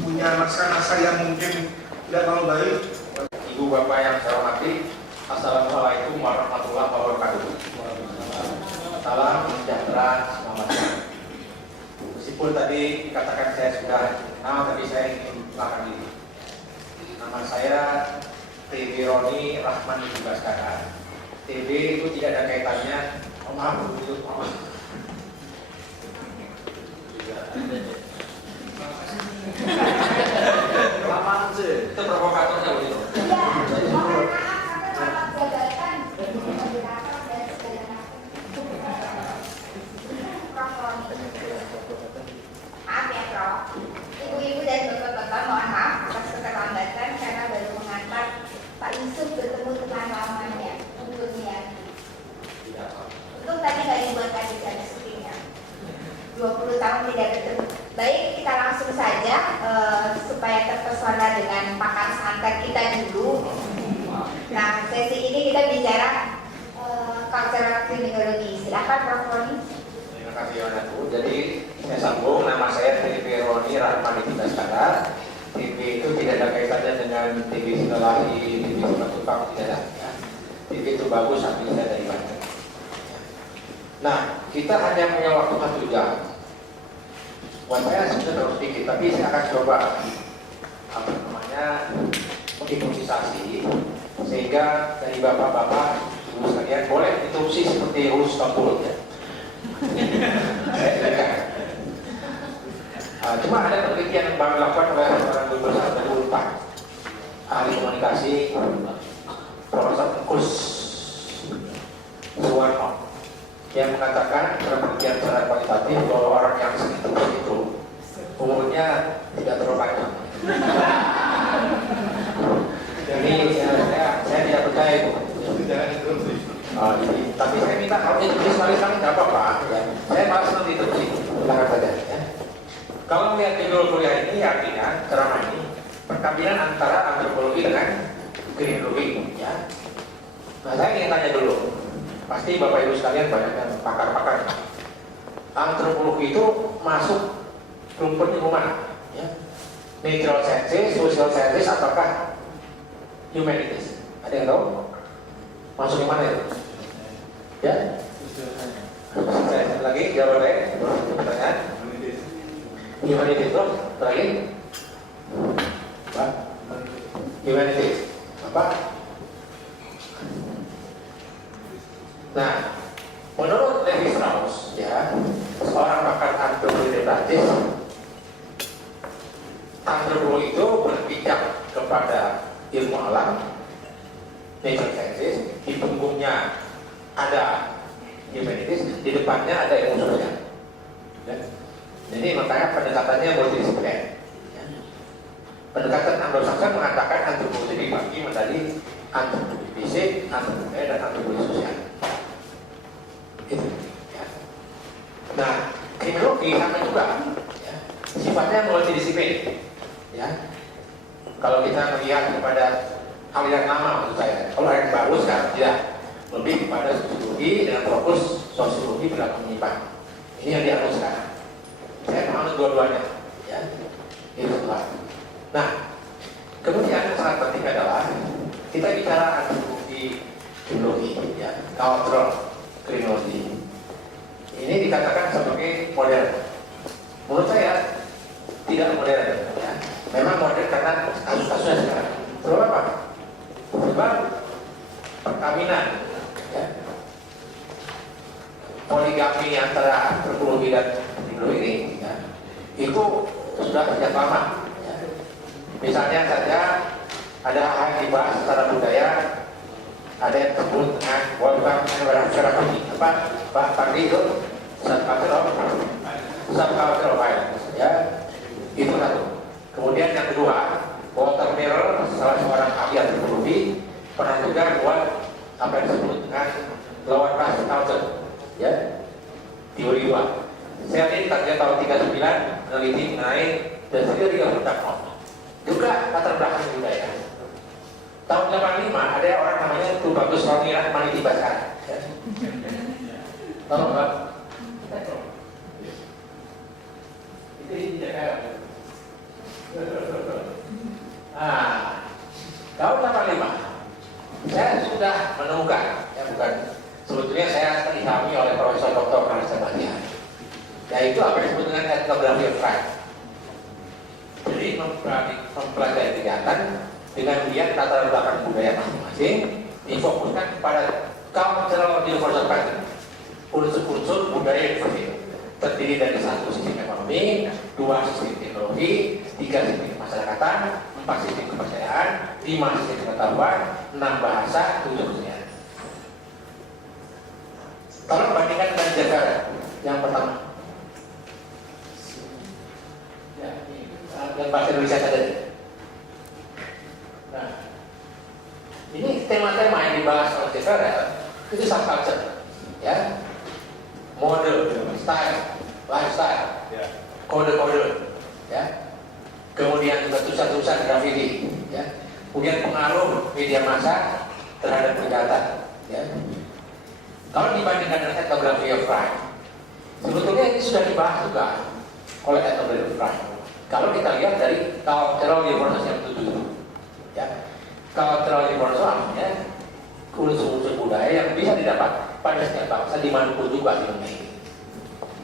Punya naskah-naskah yang mungkin tidak terlalu baik. Ibu bapak yang saya hormati, assalamualaikum warahmatullahi wabarakatuh. Salam sejahtera, selamat siang. Meskipun tadi dikatakan saya sudah kenal, tapi saya ingin memperkenalkan diri. Nama saya TB Roni Rahman Dibaskara. TB itu tidak ada kaitannya, maaf itu itu provokatornya begitu. Maaf ya, Prof. Ibu-ibu dan bapak-bapak, mohon maaf atas keterlambatan karena baru mengantar Pak Yusuf bertemu teman lamanya untuk Miyagi. Untung tadi nggak dibuat adegan syutingnya. 20 tahun tidak bertemu. Baik, kita langsung saja supaya terpesona dengan pakar santet kita dulu. Nah, sesi ini kita bicara cultural criminology. Silakan, Prof. Roni. Terima kasih, Yohanatu. Jadi saya sambung, nama saya TB Roni Rahman Dibaskara. TB itu tidak ada kaitannya dengan TB Sinolahi, TB Simatupang, tidak ada. Ya. TB itu bagus, artinya saya dari Banten. Nah, kita hanya punya waktu 1 jam. Buat saya sudah terlalu sedikit, tapi saya akan coba mengimprovisasi sehingga dari bapak-bapak ibu sekalian boleh interupsi seperti Rus Kabul ya. Cuma ada penelitian yang baru dilakukan oleh seorang guru besar dari Unpad, ahli komunikasi, Profesor Kus Suwarno, yang mengatakan dalam penelitian secara kualitatif bahwa orang yang sering terus itu umurnya tidak terlalu panjang. Jadi saya tidak percaya itu. Tapi saya minta kalau itu sekali-sekali nggak apa-apa. Ya. Saya malas nanti itu sih, silakan saja. Ya. Kalau melihat judul kuliah ini artinya ceramah ini perkawinan antara antropologi dengan kriminologi. Ya. Nah, saya ingin tanya dulu. Pasti Bapak Ibu sekalian banyak yang pakar-pakar. Antropologi itu masuk rumputnya kemana? Ya. Natural sciences, social sciences, apakah humanities? Ada yang tahu? Masuk ke mana itu? Ya? Saya lagi jawab lagi. Pertanyaan? Humanities terus lagi? Apa? Humanities. Apa? Nah, menurut Levi Strauss, ya, seorang pakar antropologi Prancis, antropologi itu berpijak kepada ilmu alam, nature sciences, di punggungnya ada humanities, di depannya ada ilmu sosial. Ya. Jadi makanya pendekatannya multidisipliner. Ya. Pendekatan Anglo-Saxon mengatakan antropologi dibagi menjadi antropologi fisik, antropologi dan antropologi sosial. Itu, ya. Nah, kriminologi sama juga, ya. Sifatnya multidisiplin. Ya. Kalau kita melihat kepada aliran lama menurut saya, kalau yang baru sekarang tidak, lebih kepada sosiologi dengan fokus sosiologi perilaku menyimpang. Ini yang diatur sekarang. Saya menganut dua-duanya, ya. Itu Tuhan. Nah, kemudian yang sangat penting adalah kita bicara antropologi kriminologi, ya, cultural kriminologi. Ini dikatakan sebagai modern. Menurut saya tidak modern, ya. Memang modern karena kasus-kasusnya sekarang. Sebab apa? Sebab perkawinan, ya, poligami antara antropologi dan kriminologi ini, ya, itu sudah sejak lama. Ya. Misalnya saja ada hal yang dibahas secara budaya, ada yang disebut dengan Wolfgang Anwar-Sharafi, apa Pak Pardi itu subcultural violence, ya, itu satu. Kemudian yang kedua, Walter Merrill, salah seorang ahli antropologi, pernah juga buat apa yang disebut dengan lower class culture, ya, teori 2. Saya ini tahun 39 meneliti mengenai the theory of darkness, juga latar belakang budaya. Tahun 85 ada orang namanya Tubagus Roni Rahman Dibaskara. Ya. Tolong Pak. Ini Jakarta. Tahun 85 saya sudah menemukan, ya bukan sebetulnya saya ilhami oleh Profesor Dr. Karis Sabanian, yaitu apa yang disebut dengan etnografi of crime. Jadi mempelajari kejahatan dengan melihat latar belakang budaya masing-masing, difokuskan kepada cultural universal pattern, unsur-unsur budaya yang berbeda, terdiri dari 1 sistem ekonomi, 2 sistem teknologi, 3 sistem kemasyarakatan, 4 sistem kepercayaan, 5 sistem pengetahuan, 6 bahasa, 7 kesenian. Tolong bandingkan dengan Jakarta yang pertama. Ya, yang bahasa Indonesia tadi. Nah, ini tema-tema yang dibahas oleh Jakarta itu subculture, ya, mode, style, lifestyle, kode-kode, ya, kemudian tulisan-tulisan grafiti, ya, kemudian pengaruh media massa terhadap kejahatan, ya. Kalau dibandingkan dengan etnografi of crime, sebetulnya ini sudah dibahas juga oleh etnografi of crime. Kalau kita lihat dari cultural universal yang 7, ya, cultural universal artinya unsur-unsur budaya yang bisa didapat pada setiap bangsa dimanapun juga di dunia ini.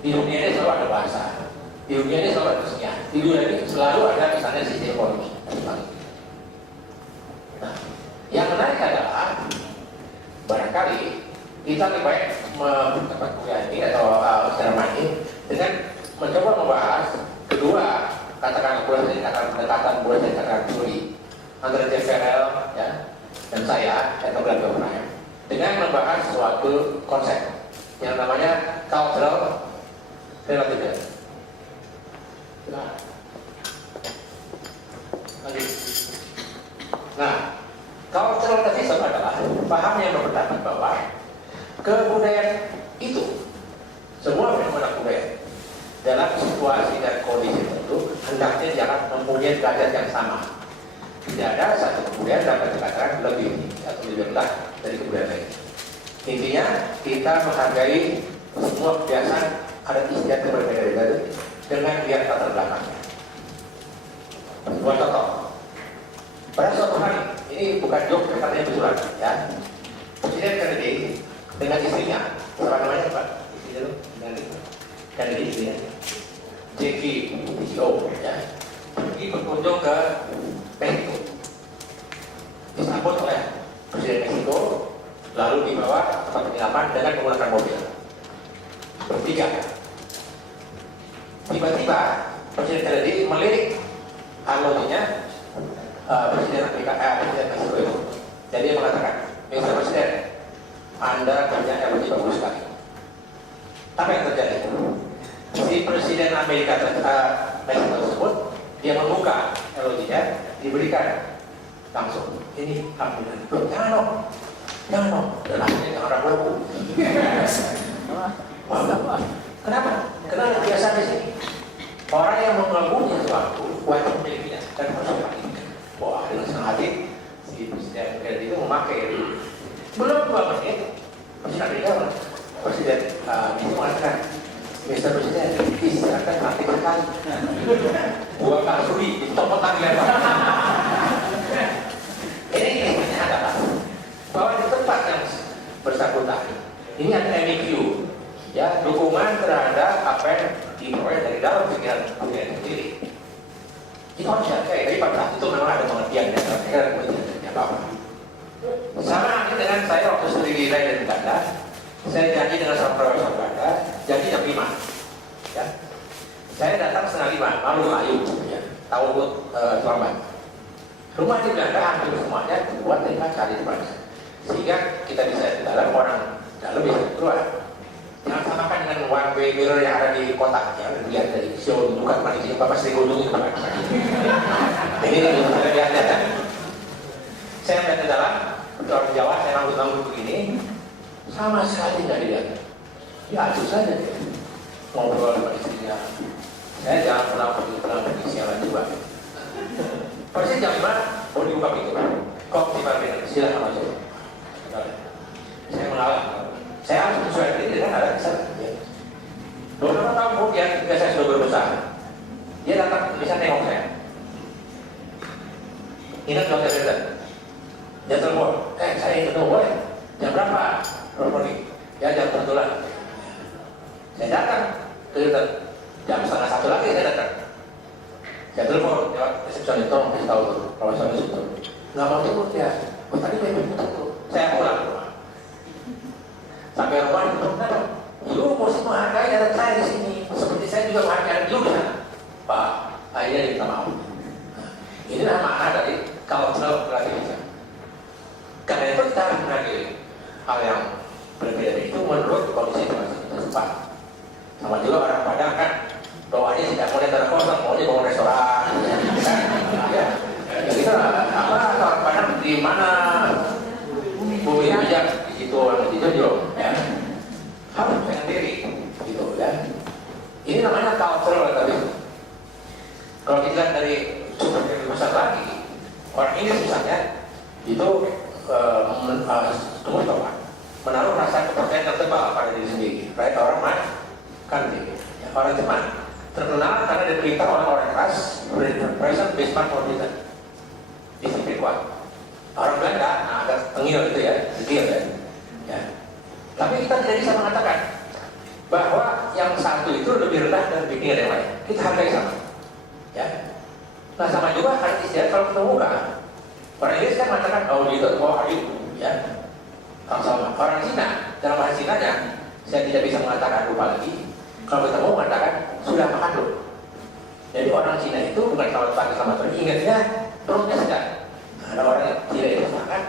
Di dunia ini selalu ada bahasa, di dunia ini selalu ada kesenian, di dunia ini selalu ada misalnya sistem ekonomi. Nah, yang menarik adalah barangkali kita lebih baik mendapat kuliah ini atau ceramah ini dengan mencoba membahas kedua katakan pendekatan boleh katakan teori antara JFRL, ya, dan saya etnografi of crime dengan membahas suatu konsep yang namanya cultural relativism. Nah, cultural relativism adalah paham yang berpendapat bahwa kebudayaan itu, semua fenomena budaya dalam situasi dan kondisi tertentu hendaknya jangan mempunyai derajat yang sama. Tidak ada satu kebudayaan dapat dikatakan lebih atau lebih rendah dari kebudayaan lain. Intinya kita menghargai semua kebiasaan adat istiadat yang berbeda-beda dengan lihat latar belakangnya. Buat contoh, pada suatu hari, ini bukan joke, katanya betulan, ya. Presiden Kennedy dengan istrinya, siapa namanya Pak? Istrinya itu dengan Kennedy istrinya, Jackie CEO, ya, pergi berkunjung ke Meksiko, disambut oleh Presiden Meksiko, lalu dibawa ke tempat penginapan dengan menggunakan mobil bertiga. Tiba-tiba Presiden Kennedy melirik analoginya Presiden Meksiko itu. Jadi dia mengatakan, Mr. Presiden, Anda punya emosi bagus sekali. Apa yang terjadi? Si Presiden Amerika Meksiko tersebut, dia membuka analoginya, diberikan langsung. Ini ambilan. Jangan dong, dan akhirnya orang laku. Kenapa? Karena biasa di sini. Orang yang mengagumi sesuatu wajib memilikinya dan harus memilikinya. Wah, dengan senang hati si Presiden Kennedy itu memakai itu. Belum 2 menit, Presiden Amerika, Presiden itu mengatakan, Mr. Presiden, silakan mati sekali. Gua nggak sudi, dicopot lagi lebar. Ini adalah bahwa di tempat yang bersangkutan ini ada MEQ, ya, dukungan terhadap apa yang diperoleh dari dalam pikiran sendiri. Itu harus dihargai, tapi pada saat itu memang ada pengertian dan pengertian apa-apa. Sama halnya dengan saya waktu studi di Leiden Belanda, saya janji dengan seorang profesor Belanda, janji jam 5, ya. Saya datang setengah 5, lalu kayu, ya, tahun terlambat. Rumah di Belanda hampir semuanya dibuat dari kaca di depan, sehingga kita bisa di dalam, orang dalam bisa keluar. Jangan samakan dengan one way mirror yang ada di kota, ya, lihat dari show bukan manusia Bapak Sri Gunung itu bukan. Ini saya lihatnya kan. Saya lihat di dalam, orang Jawa saya nanggut begini, sama sekali tidak dilihat. Ya acuh saja dia. Ngobrol sama istrinya. Saya jangan pernah siaran juga. Persis jam 5, mau dibuka pintu. Kok tiba-tiba silahkan masuk. Saya mengalah. Saya harus menyesuaikan diri dengan hal yang besar. Beberapa tahun kemudian ketika saya sudah berusaha, dia datang bisa nengok saya. Ingat kalau saya bilang, dia telepon, saya ingin ketemu boleh. Jam berapa? Telepon ini. Ya jam 1 lah. Saya datang ke jam 1:30 lagi saya datang. Saya telepon lewat resepsionis, tolong kasih tahu tuh kalau saya itu nggak mau turun ya. Oh tadi saya belum turun. Saya pulang ke rumah. Sampai rumah itu lu mesti menghargai data saya di sini. Seperti saya juga menghargai lu kan. Pak, akhirnya minta maaf. Inilah makna dari cultural relativism. Karena itu kita harus menghargai hal yang berbeda itu menurut kondisi tempat. Sama juga orang Padang kan doanya tidak mau lihat kosong, maunya bangun restoran. Ya, kita orang Padang di mana bumi bijak di situ orang di situ ya harus dengan diri gitu ya. Ini namanya cultural relativism. Kalau kita lihat dari sumber yang lebih besar lagi, orang Inggris misalnya itu menaruh rasa kepercayaan yang tebal pada diri sendiri. Baik orang mana kan ya, orang Jepang terkenal karena diperintah oleh orang keras, present basement confident, disiplin kuat. Orang Belanda agak tengil gitu ya, degil ya. Tapi kita tidak bisa mengatakan bahwa yang satu itu lebih rendah dan lebih tinggi dari yang lain. Kita hargai sama. Ya. Nah sama juga kan istilah kalau ketemu kan orang Inggris kan mengatakan oh gitu, oh hari ya sama orang Cina dalam bahasa Cina nya saya tidak bisa mengatakan lupa lagi. Kalau ketemu mengatakan sudah makan belum. Jadi orang Cina itu bukan selamat pagi selamat sore, ingatnya perutnya sedang. Nah, ada orang yang tidak itu makan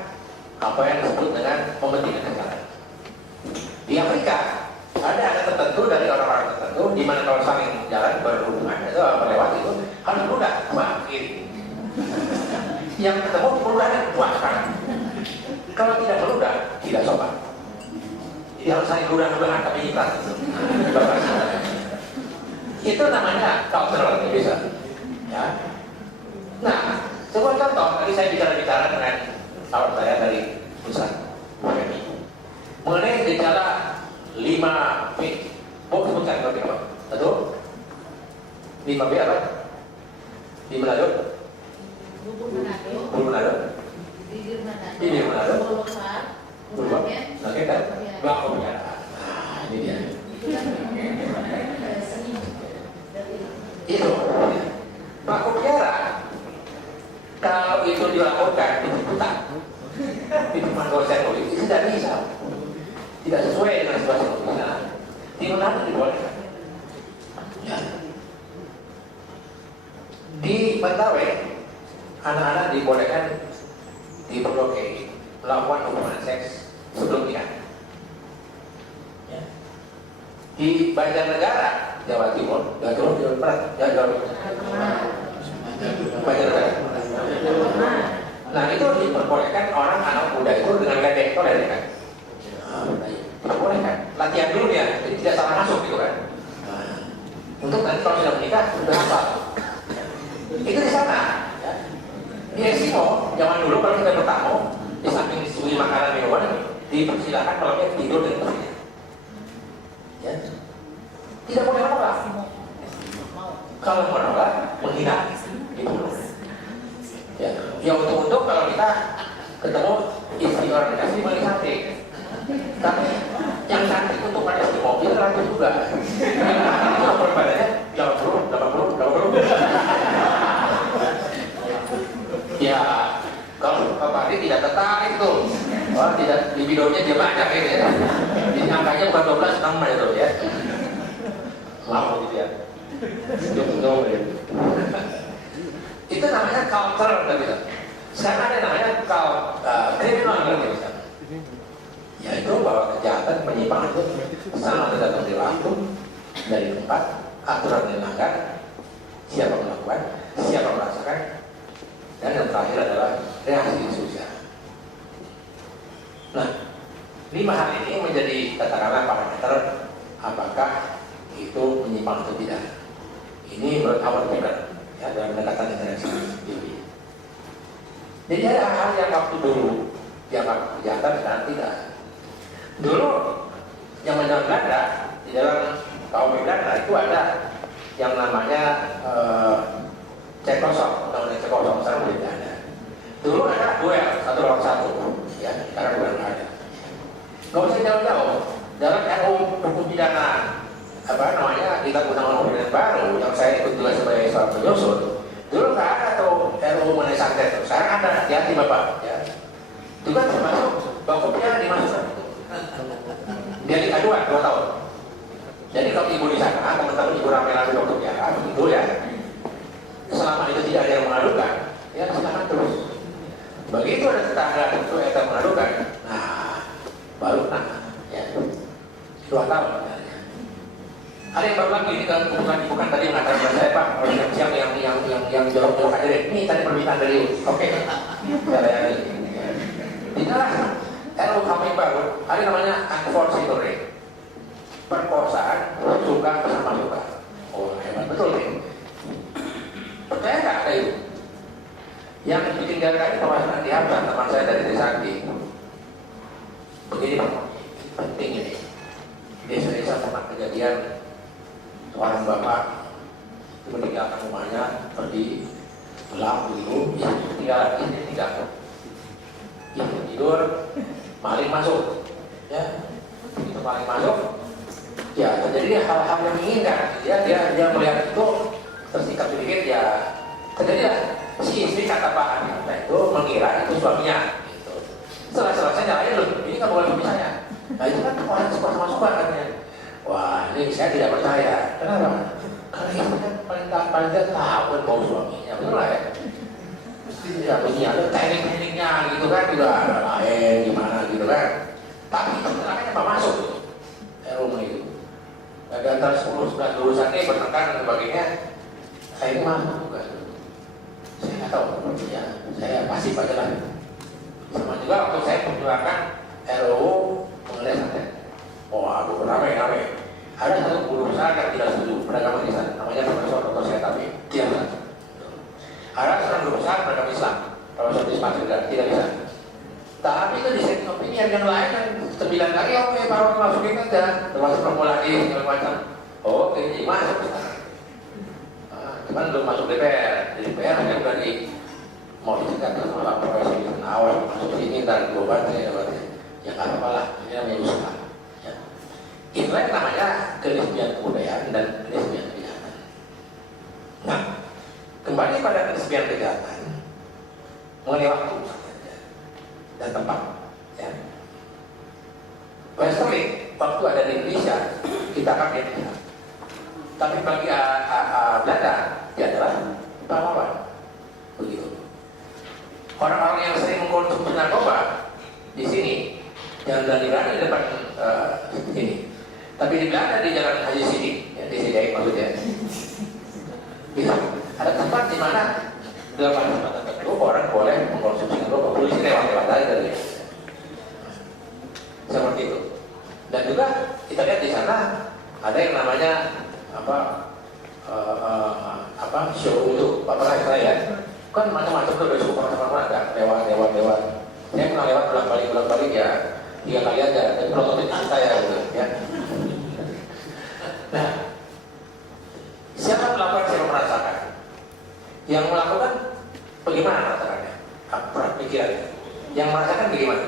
apa yang disebut dengan mementingkan kesehatan. Di Afrika ada tertentu dari orang-orang tertentu di mana kalau saling jalan berhubungan atau melewati itu harus mudah makin yang ketemu meludahnya buahkan. Kalau tidak meludah tidak sopan. Jadi harus saling ludah-ludahan tapi ikhlas. Itu namanya cultural bisa. Ya. Nah, sebuah contoh tadi saya bicara dengan kawan saya dari pusat mengenai gejala 5B. Oh, sebutkan kalau apa? Betul? 5B apa? Di Manado? Bulu Manado? Di Manado? Bulu Oke kan? Bako Piara. Nah, ini dia. Itu. Bako Piara. Kalau itu dilaporkan di hutan, di dosen itu tidak bisa. Tidak sesuai dengan situasi pembinaan. Di mana dibolehkan? Ya. Di Mentawai, anak-anak dibolehkan diblokir melakukan hubungan seks sebelum nikah. Ya. Di Banjarnegara, Jawa Timur, Jawa Barat, Banjarnegara. Nah itu diperbolehkan orang anak muda itu dengan ledek, itu ledek kan? Diperbolehkan. Latihan dulu ya, jadi tidak salah masuk gitu kan? Untuk nanti kalau sudah menikah sudah hafal. Itu di sana. Ya. Di Eskimo, zaman dulu kalau kita bertamu, di samping disuguhi makanan minuman, dipersilakan kalau dia tidur dengan pastinya. Ya. Tidak boleh menolak. Kalau menolak, menghina, dibunuh. Ya, untuk kalau kita ketemu istri orang dikasih boleh cantik. Tapi yang cantik untuk pada istri mobil ragu juga. Itu nomor badannya 80. Ya, kalau Pak Adi tidak tertarik tuh, tidak di videonya dia banyak gitu ya. Jadi angkanya bukan 12, 6 itu ya. Lama gitu ya. Itu namanya cultural relativism. Sekarang ada namanya criminal relativism. Yaitu bahwa kejahatan penyimpangan itu sama tergantung dari waktu, dari tempat, aturan yang dilanggar, siapa melakukan, siapa merasakan, dan yang terakhir adalah reaksi sosial. Nah, 5 hal ini menjadi katakanlah parameter apakah itu menyimpang atau tidak. Ini menurut Howard Gardner. Ya, dalam pendekatan internasional ini. Jadi ada hal yang waktu dulu dianggap kejahatan dan tidak. Dulu Zaman Belanda, di dalam KUHP Belanda itu ada yang namanya Cekosok, undang-undang Cekosok, sekarang tidak ada. Dulu ada duel satu lawan satu, ya, sekarang sudah nggak ada. Nggak usah jauh-jauh, dalam RUU hukum pidana apa namanya kita undang-undang pidana baru yang saya ikut juga sebagai seorang penyusun. Dulu nggak ada tuh RUU mengenai santet, sekarang ada, hati-hati bapak, ya. Juga termasuk bahwa pidana dimasukkan itu. Dia aduan 2 tahun. Jadi kalau ibu di sana, teman-teman ibu rame-rame dokter ya, begitu ya. Selama itu tidak ada yang mengadukan, ya silakan terus. Begitu ada tetangga itu yang mengadukan, nah baru ya 2 tahun. Ada yang baru lagi ini kan bukan tadi mengatakan saya Pak, siang yang jorok-jorok aja deh. Ini tadi permintaan dari oke. Saya layani. Di dalam RUU KUHP baru ada namanya unfortunate rape. Perkosaan suka bersama suka. Oh hebat betul nih. Percaya nggak ada itu? Yang bikin gara-gara itu masalah dihambat teman saya dari Trisakti. Begini Pak, penting ini. Di Indonesia pernah kejadian seorang bapak meninggalkan rumahnya pergi gelap dulu, tinggal yang tidur, maling masuk, ya, begitu maling masuk, ya terjadi hal-hal yang menginginkan, dia melihat itu tersikap sedikit, ya terjadi si istri kata Pak Anitta itu mengira itu suaminya, gitu. Setelah selesai nyalain loh, ini kan bukan suami saya, nah itu kan orang suka-suka katanya. Wah, ini saya tidak percaya. Kenapa? Karena itu kan paling tidak tahu kan bau suaminya, betul lah ya. Ya, mesti ada teknik-tekniknya gitu kan, juga ada lain gimana gitu kan. Tapi itu ternyata apa masuk tuh rumah itu. Ada antara 10-11 lulusan ini bertengkar dan sebagainya. Saya ini masuk juga. Saya nggak tahu, ya saya pasif aja lah. Sama juga waktu saya memperjuangkan RUU mengenai santet. Oh, aduh, ramai. Ada satu guru besar yang tidak setuju beragama Islam, namanya Profesor Dr. Syetabi, tidak bisa. Ada seorang guru besar beragama Islam, Profesor Ismail juga tidak bisa. Tapi itu dissenting opinion yang lain kan 9 lagi, oke, baru masukin aja, termasuk formulasi segala macam. Oke, jadi masuk sekarang. Cuman belum masuk DPR, di DPR hanya berarti mau dicegat sama Pak Profesor di awal masuk sini dan global ya nggak apa-apa lah, ini namanya usaha. Itulah yang namanya kenisbian kebudayaan dan kenisbian kejahatan. Nah, kembali pada kenisbian kejahatan mengenai waktu dan tempat. Ya. Westerling waktu ada di Indonesia kita akan lihat. Tapi bagi Belanda dia adalah pahlawan. Begitu. Orang-orang yang sering mengkonsumsi narkoba di sini jangan berani-berani di depan sini. Tapi di Belanda di Jalan Haji Sidi, ya, di Sidi maksudnya, bisa ada tempat di mana dalam tempat tertentu orang boleh mengkonsumsi narkoba, polisi lewat aja dari seperti itu. Dan juga kita lihat di sana ada yang namanya show itu apa saya kan macam-macam tuh dari super ada lewat. Saya pernah lewat bolak-balik ya 3 kali aja, tapi prototip saya gitu ya. Nah, siapa melakukan, siapa merasakan? Yang melakukan bagaimana merasakannya? Apa pikirannya? Yang merasakan bagaimana?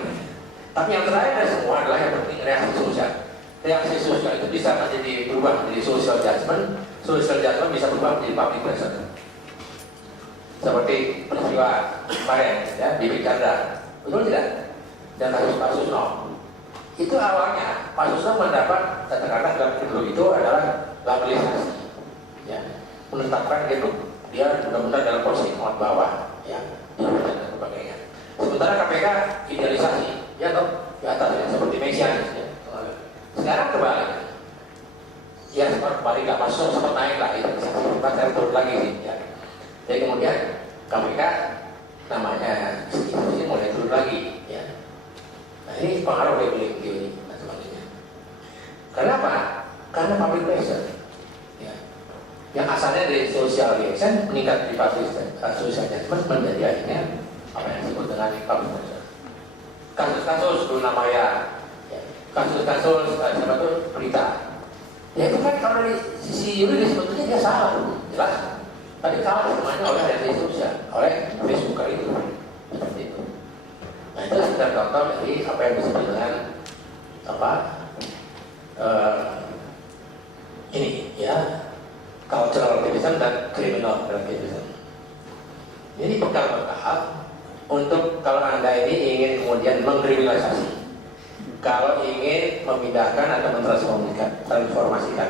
Tapi yang terakhir dari semua adalah yang penting reaksi sosial. Reaksi sosial itu bisa menjadi berubah menjadi social judgment. Social judgment bisa berubah menjadi public pressure. Seperti peristiwa kemarin ya di Chandra, betul tidak? Dan kasus-kasus itu awalnya Pak Susno mendapat katakanlah dalam kedua itu adalah labelisasi, ya, menetapkan dia benar-benar dalam posisi mohon bawah, ya, dan sebagainya. Sementara KPK idealisasi, ya toh, di atas ya, seperti Mesianis, ya. Sekarang kebalik, ya sekarang kembali nggak masuk sempat naik lah itu, sempat saya turun lagi sih, ya. Jadi kemudian KPK namanya institusi mulai turun lagi, ya. Nah ini pengaruh dari beliau ini dan sebagainya. Kenapa? Karena public pressure, ya. Yang asalnya dari social reaction meningkat di public social judgment menjadi akhirnya apa yang disebut dengan public pressure. Kasus-kasus Luna Maya, ya. kasus-kasus siapa tuh berita. Ya itu kan kalau dari sisi yuridis sebetulnya dia salah, jelas. Tapi salah semuanya oleh media sosial, oleh Facebook itu, seperti itu. Nah itu sekitar contoh dari apa yang disebut dengan apa ini ya cultural relativism dan criminal relativism. Ini bekal bertahap untuk kalau Anda ini ingin kemudian mengkriminalisasi, kalau ingin memindahkan atau mentransformasikan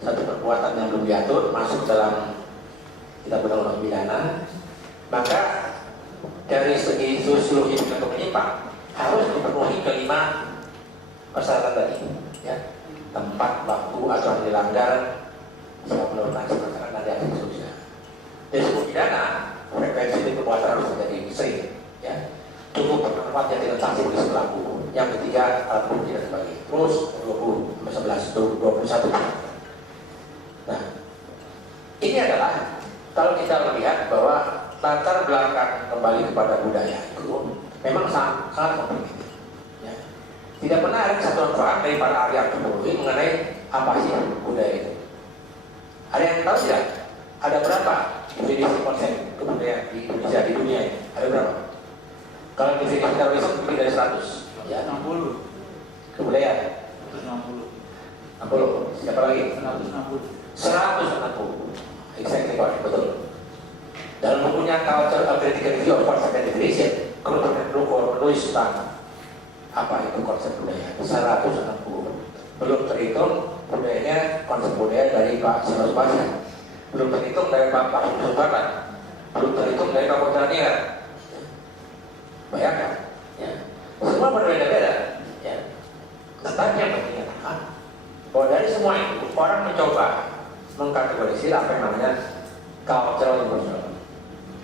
satu perbuatan yang belum diatur masuk dalam kitab undang-undang pidana, maka dari segi sosiologi atau penyimpang harus dipenuhi kelima persyaratan tadi, ya. Tempat, waktu, aturan dilanggar, siapa melakukan sementara dan reaksi sosial. Dari segi pidana, frekuensi perbuatan harus terjadi sering, ya. Cukup tempat yang dilintasi oleh pelaku. Yang ketiga, alat bukti dan sebagainya. Terus 20, 11, 21. Nah, ini adalah kalau kita melihat bahwa latar belakang kembali kepada budaya itu memang sangat kompleks. Ya. Tidak pernah ada kesatuan paham dari para ahli antropologi mengenai apa sih budaya itu. Ada yang tahu tidak? Ada berapa definisi konsep kebudayaan di Indonesia, di dunia ini? Ada berapa? Kalau definisi terorisme lebih dari 100. Ya, 60. Kebudayaan 160. 60. Siapa lagi? 160. 160. Exactly, Pak. Betul. Dalam bukunya Culture of Critical Review of Concept and Definition, Krugman menulis tentang apa itu konsep budaya. 160. Belum terhitung budayanya, konsep budaya dari Pak Sinos Basya. Belum terhitung dari Pak Yusuf Barat. Belum terhitung dari Pak Putraniar. Bayangkan, ya. Semua berbeda-beda, ya. Tetapi yang penting adalah bahwa dari semua itu orang mencoba mengkategorisir apa yang namanya cultural universal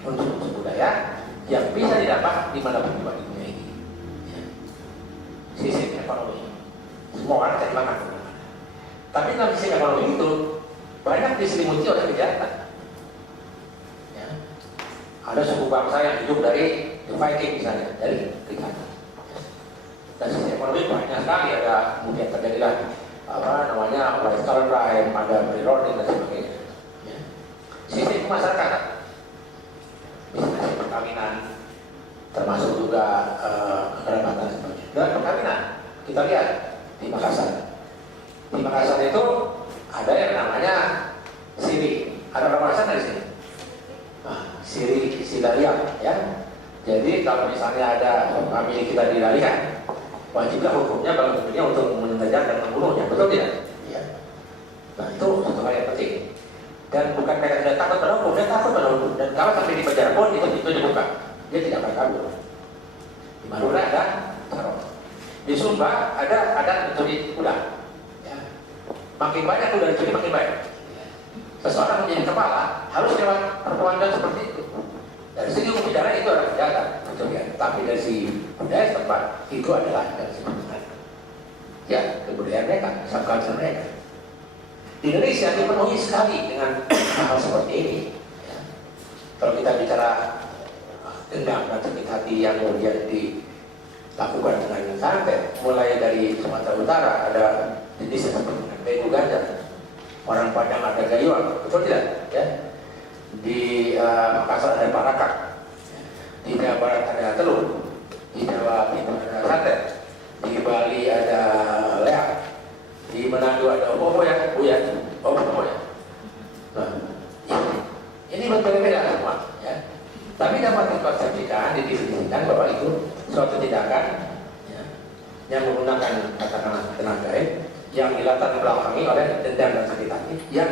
untuk budaya yang bisa didapat di manapun di dunia ini. Ya. Sistem ekonomi, semua orang cari makan. Tapi dalam sistem ekonomi itu banyak diselimuti oleh kejahatan. Ya. Ada suku bangsa yang hidup dari The Viking misalnya, dari kejahatan. Dan sistem ekonomi banyak sekali, ada kemudian terjadilah apa namanya white collar crime, ada pre-rolling dan sebagainya. Ya. Sistem pemasarakatan, misalnya perkawinan, termasuk juga kekerabatan dan sebagainya. Dan perkawinan kita lihat di Makassar. Di Makassar itu ada yang namanya siri. Ada orang Makassar dari sini? Nah, siri silariak, ya. Jadi kalau misalnya ada famili kita dilarikan, wajiblah hukumnya kalau tentunya untuk mengejar dan membunuhnya, betul tidak? Ya. Nah itu satu hal yang penting. Dan bukan mereka tidak takut pada hukum, dia takut pada hukum. Dan kalau sampai di penjara pun itu dibuka, dia tidak akan kabur. Di Madura ada Sarong. Di Sumba ada mencuri kuda. Ya. Makin banyak kuda dicuri makin baik. Seseorang menjadi kepala harus lewat perbuatan seperti itu. Dari segi hukum pidana itu adalah kejahatan, betul ya. Tapi dari segi budaya setempat itu adalah dari segi budaya. Ya, kebudayaan mereka, subculture mereka. Di Indonesia dipenuhi sekali dengan hal seperti ini. Ya. Kalau kita bicara dendam dan sakit hati yang kemudian dilakukan dengan santet, mulai dari Sumatera Utara ada jenis yang seperti dengan begu ganja, orang Padang ada gayuan, betul tidak? Ya. Di Makassar ada parakak, di Jawa Barat ada telur, di Jawa Timur ada santet, di Bali ada leak, di Manado ada opo ya, opo ya. Nah, ini berbeda-beda semua, ya. Tapi dapat dikonsepsikan, didefinisikan bahwa itu suatu tindakan, ya, yang menggunakan katakanlah tenaga yang dilatar belakangi oleh dendam dan sakit hati yang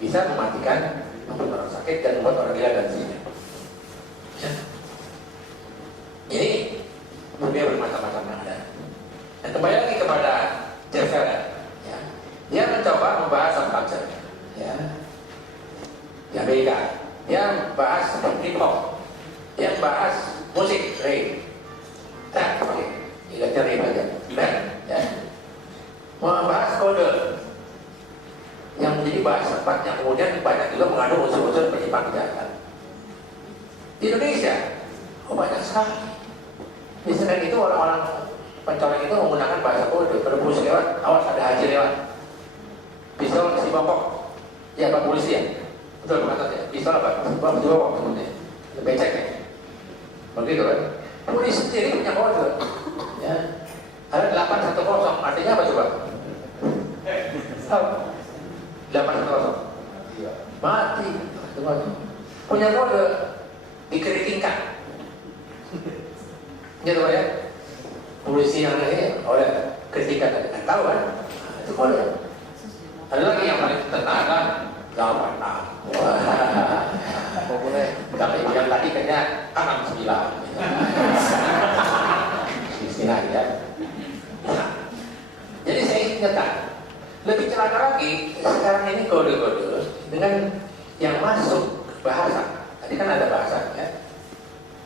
bisa mematikan, membuat orang sakit dan membuat orang gila dan sebagainya. Ya. Ini budaya bermacam-macam yang ada. Dan kembali lagi kepada Jeff Feller, ya. Dia mencoba membahas subculture, ya. Di Amerika, dia bahas hip hop, dia bahas musik, rap. Nah, oke, ingatnya rap aja, ya. Membahas kode yang menjadi bahas tempat yang kemudian banyak juga mengandung unsur-unsur penyimpangan kejahatan. Di Indonesia, banyak sekali. Di selain itu orang-orang pencoleng itu menggunakan bahasa kode. Kalau polisi lewat, awas ada haji lewat. Pistol si bokok, ya Pak polisi ya, betul Pak Gatot ya. Pistol apa? Bokok sebenarnya, becek ya. Begitu kan? Polisi sendiri punya kode. Ya. Ada 810, artinya apa coba? 810. Mati. Punya kode, dikeritingkan. Gitu Pak ya. Polisi yang ini oleh kritikan tadi, tahu kan? Itu kode. Ada lagi yang paling tenang kan? 86. Wah, boleh. Tapi yang tadi kayaknya 69. Bismillah ya. Jadi saya ingatkan, lebih celaka lagi sekarang ini kode-kode dengan yang masuk bahasa. Tadi kan ada bahasa ya.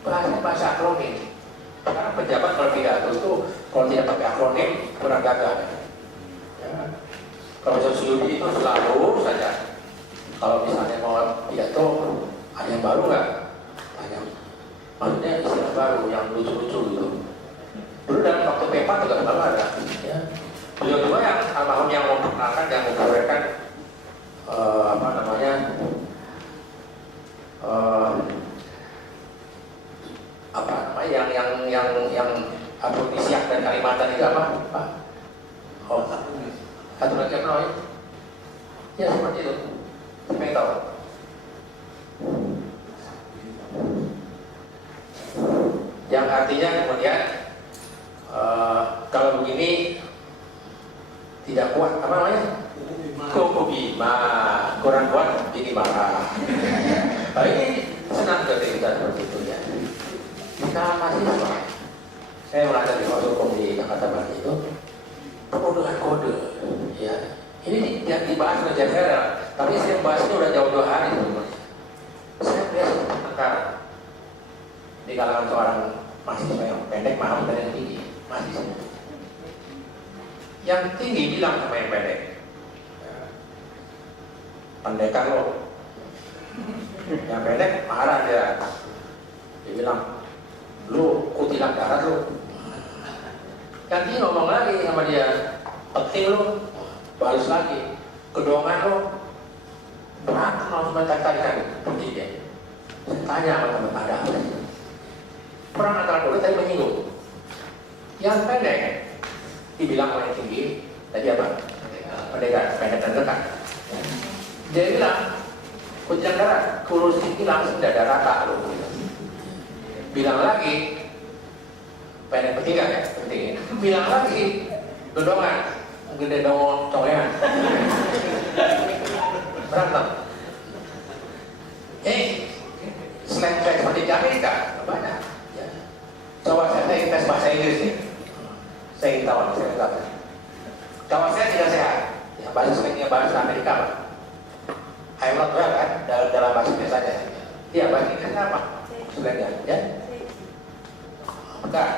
Bahasa akronim. Sekarang pejabat kalau pidato itu kalau tidak pakai akronim kurang gagal. Ya. Kalau Suyudi itu selalu saja kalau misalnya mau pidato ada yang baru nggak? Tanya. Maksudnya istilah baru yang lucu-lucu gitu. Dulu dalam waktu P4 juga selalu ada. Ya. Beliau juga yang almarhum yang memperkenalkan yang memperkenalkan apa namanya apa namanya yang afrodisiak dan Kalimantan itu apa? Pak? Oh, satu lagi apa namanya? Ya seperti itu. Saya tahu. Yang artinya kemudian kalau begini tidak kuat, apa namanya? Kuku bima, kurang kuat, ini marah. Nah ini senang ketika seperti itu ya. Kita mahasiswa, saya mengajar di Fakultas Hukum di Jakarta Barat itu penuh dengan kode, ya. Ini yang dibahas oleh Jafera, tapi saya bahasnya udah jauh-jauh hari sebenarnya. Saya biasa pertengkaran di kalangan seorang mahasiswa yang pendek, paham dan yang tinggi, mahasiswa. Yang tinggi bilang sama yang pendek, pendekar lo. Yang pendek marah dia bilang, lu kutilang darat lu. Yang tinggi ngomong lagi sama dia, penting lu, balas lagi, kedongan lu, berantem langsung mentak-takan, pergi dia. Saya tanya sama teman ada apa? Perang antara dulu tadi menyinggung. Yang pendek dibilang oleh yang tinggi, tadi apa? Pendekar, pendek dan dekat. Dia bilang, kutilang darat, kurus tinggi langsung dada rata lu. Bilang lagi, pendek bertiga ya, penting. Bilang lagi, gedongan, gede dong congean. Berantem. Selain saya seperti di Amerika, banyak. Ya. Coba saya tes bahasa Inggris nih. Saya ingin tahu, saya tahu. Coba saya tidak sehat. Ya, bahasa selengnya bahasa Amerika apa? I'm not well kan, dalam bahasa biasanya. Iya, bahasa Inggrisnya apa? Selengnya, ya? Bukan.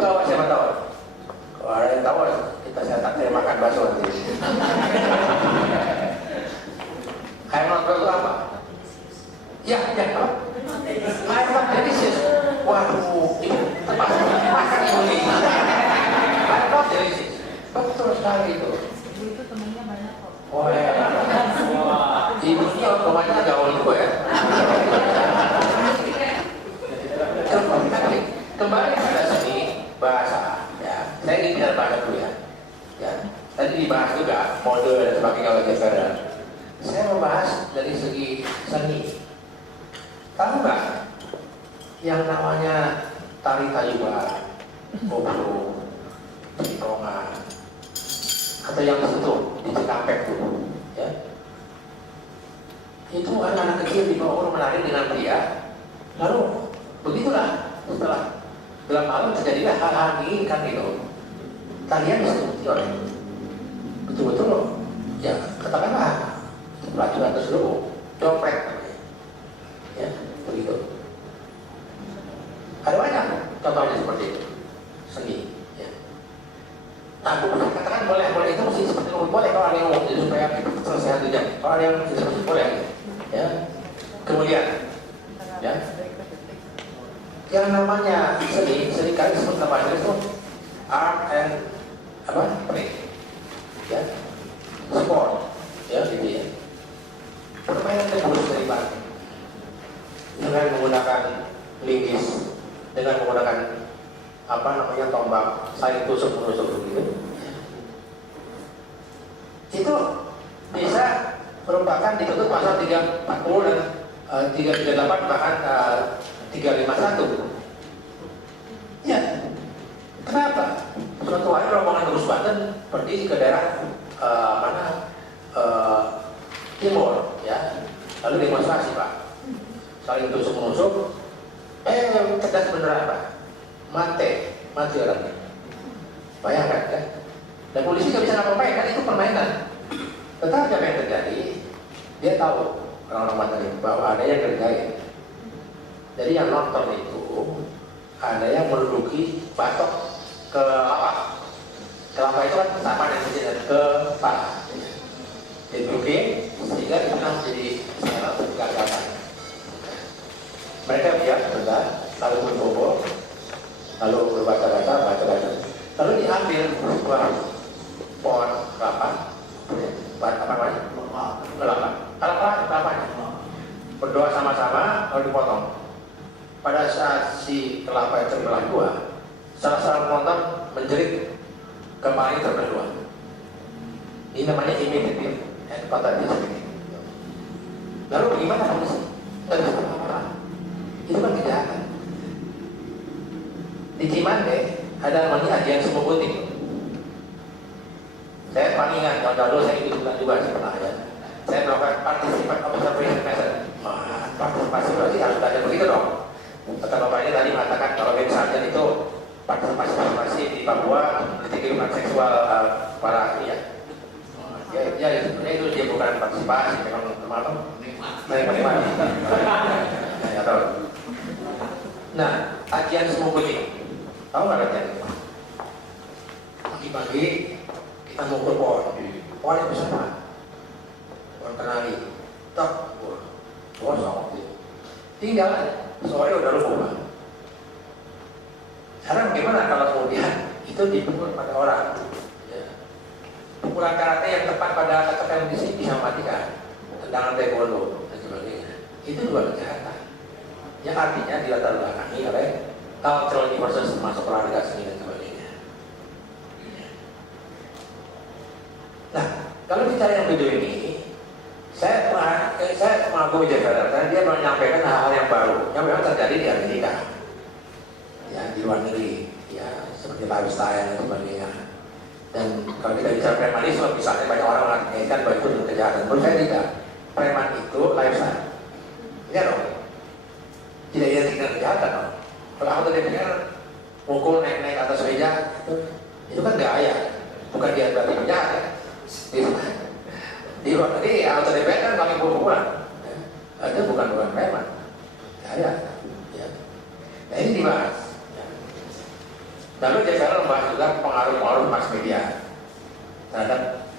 Kalau siapa tahu? Kalau ada yang tahu, kita saya makan bakso nanti. I'm not well itu apa? Ya, apa? I'm not delicious. Waduh, itu termasuk makan Indonesia. I'm not delicious. Betul sekali itu. Ibu itu temennya banyak kok. Oh ya. Ibunya rumahnya jauh juga ya. Kembali pada seni bahasa. Ya, saya ingin bicara bahasa dulu ya. Ya, tadi dibahas juga mode dan sebagainya oleh Jefferda. Saya membahas dari segi seni. Tahu nggak yang namanya tari tayuba, koplo, citongan, atau yang itu di Cikampek dulu, ya? Itu anak-anak kecil di bawah umur menari dengan pria. Lalu begitulah setelah dalam malam terjadilah hal-hal diinginkan itu. Tarian disebuti oleh betul-betul ya katakanlah pelacuran tersebut dompet, ya begitu. Ada banyak contohnya seperti itu seni. Ya. Nah, aku katakan boleh itu mesti seperti itu boleh kalau ada yang ngomong jadi supaya selesai satu jam. Kalau ada yang seperti itu boleh, ya. Kemudian, ya. Yang namanya seni kali disebut nama itu art and play, ya, sport, ya gitu ya. Permainan terus dari mana? Dengan menggunakan linggis, dengan menggunakan tombak, saling tusuk-menusuk gitu. Itu bisa merupakan dituntut pasal 340 dan 338 bahkan 351. Ya, kenapa? Suatu hari rombongan Gus Banten pergi ke daerah timur, ya, lalu demonstrasi Pak, saling tusuk-menusuk. Cerdas beneran Pak, mati orangnya. Bayangkan kan? Dan polisi nggak bisa ngapa-ngapain kan, itu permainan. Tetapi apa yang terjadi? Dia tahu orang-orang Banten itu bahwa ada yang ngerjain. Jadi yang nonton itu ada yang menduduki batok ke lapa. Kelapa itu kan sama dengan ke paha. Diduduki sehingga itu menjadi gagasan. Mereka diam sebentar, lalu berbohong, lalu baca-baca, lalu diambil sebuah pohon kelapa, kelapanya, berdoa sama-sama, lalu dipotong. Pada saat si kelapa itu terbelah dua, salah seorang penonton menjerit kepalanya terbelah dua. Ini namanya imitative and pathology. Lalu bagaimana polisi? Nggak bisa apa-apa. Itu kan kejahatan. Di Cimande ada namanya ajian semua putih. Saya palingan tahun lalu saya ikut juga sebenarnya. Saya melakukan observation method. Partisipasi berarti harus ada begitu dong. Kata bapaknya tadi mengatakan kalau Ben Sarjan itu partisipasi di Papua meneliti kehidupan seksual para ya. Ya sebenarnya itu dia bukan partisipasi, memang menikmati. Ya tahu. Nah, ajian semua putih. Tahu nggak ajian? Pagi-pagi kita mau ke pohon yang besar Pak. Pohon kenali. Tak, kosong. Tinggal sore udah lumpuh. Sekarang bagaimana kalau kemudian itu dipukul pada orang? Ya. Pukulan karate yang tepat pada kata di sini bisa mematikan. Tendangan taekwondo dan sebagainya. Itu dua kejahatan. Yang artinya dilatar belakangi oleh cultural universes termasuk olahraga seni dan sebagainya. Nah, kalau bicara yang video ini, saya mengagumi Jeffrey karena dia menyampaikan hal-hal yang baru yang memang terjadi di Amerika, ya di luar negeri, ya seperti lifestyle dan sebagainya. Dan kalau kita bicara premanisme, misalnya banyak orang mengaitkan bahwa itu dengan kejahatan. Menurut saya tidak. Preman itu lifestyle. Ya dong. Tidak identik dengan kejahatan dong. Kalau aku tadi dengar mukul naik atas meja itu kan gaya, bukan dia berarti penjahat. Di luar negeri atau DPR kan pakai buah-buahan. Itu bukan preman. Ya. Nah ini dibahas. Ya. Lalu JPR membahas juga pengaruh mass media terhadap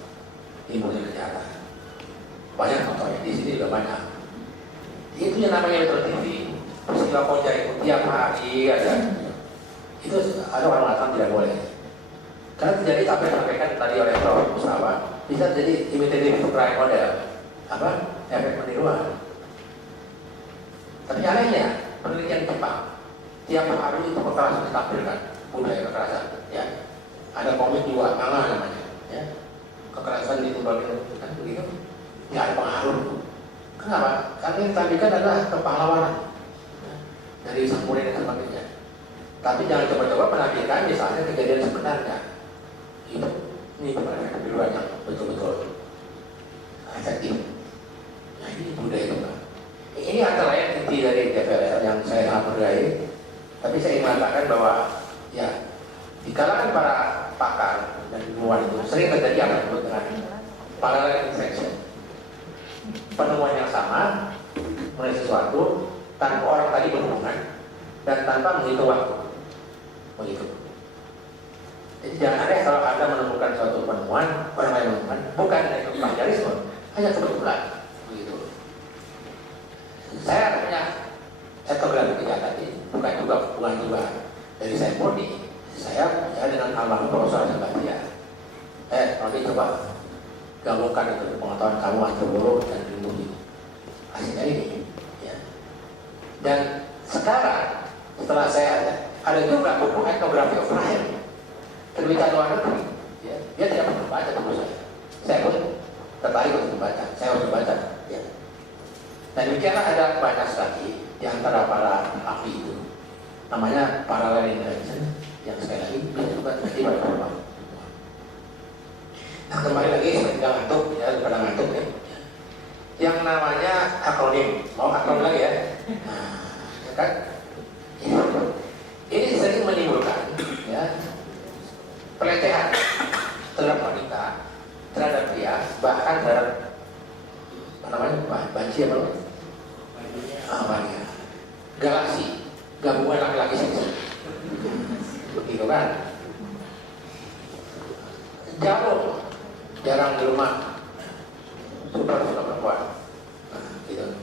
timbulnya kejahatan. Banyak contohnya di sini juga banyak. Itu yang namanya Metro TV. Peristiwa Koja itu tiap hari ada. Itu ada orang mengatakan tidak boleh. Karena terjadi apa yang disampaikan tadi oleh Prof. Mustafa, bisa jadi imitative crime model, efek peniruan. Tapi anehnya penelitian di Jepang tiap hari itu kekerasan ditampilkan, budaya kekerasan. Ya, ada komik juga, manga namanya. Ya, kekerasan ditumbangin kan begitu, nggak ada pengaruh. Kenapa? Karena yang ditampilkan adalah kepahlawanan dari samurai dan sebagainya. Tapi jangan coba-coba menampilkan misalnya kejadian sebenarnya. Ini bukan efek peniruan yang betul-betul efektif. Nah ini budaya itu Pak. Ini antara lain inti dari DPR yang saya sangat menghargai. Tapi saya ingin mengatakan bahwa ya di kalangan para pakar dan ilmuwan itu sering terjadi apa yang disebut dengan parallel infection. Penemuan yang sama mengenai sesuatu tanpa orang tadi berhubungan dan tanpa menghitung waktu. Begitu. Jadi jangan aneh kalau Anda menemukan suatu penemuan, orang lain menemukan, bukan dari plagiarisme, hanya kebetulan. Begitu. Saya punya etnografi kejahatan ini, bukan juga Dan demikianlah ada banyak sekali di antara para ahli itu, namanya parallel intelligence, yang sekali lagi bisa juga terjadi pada perempuan. Nah, kembali lagi saya tidak ngantuk, ya pada ngantuk ya. Yang namanya akronim, mau akronim lagi ya. Nah, ya kan? Ya. Ini sering menimbulkan ya pelecehan terhadap wanita, terhadap pria, bahkan terhadap apa namanya, banci apa namanya? Ya. Galaksi, gabungan laki-laki seksi, begitu kan? Jarang di rumah super perempuan, nah, gitu.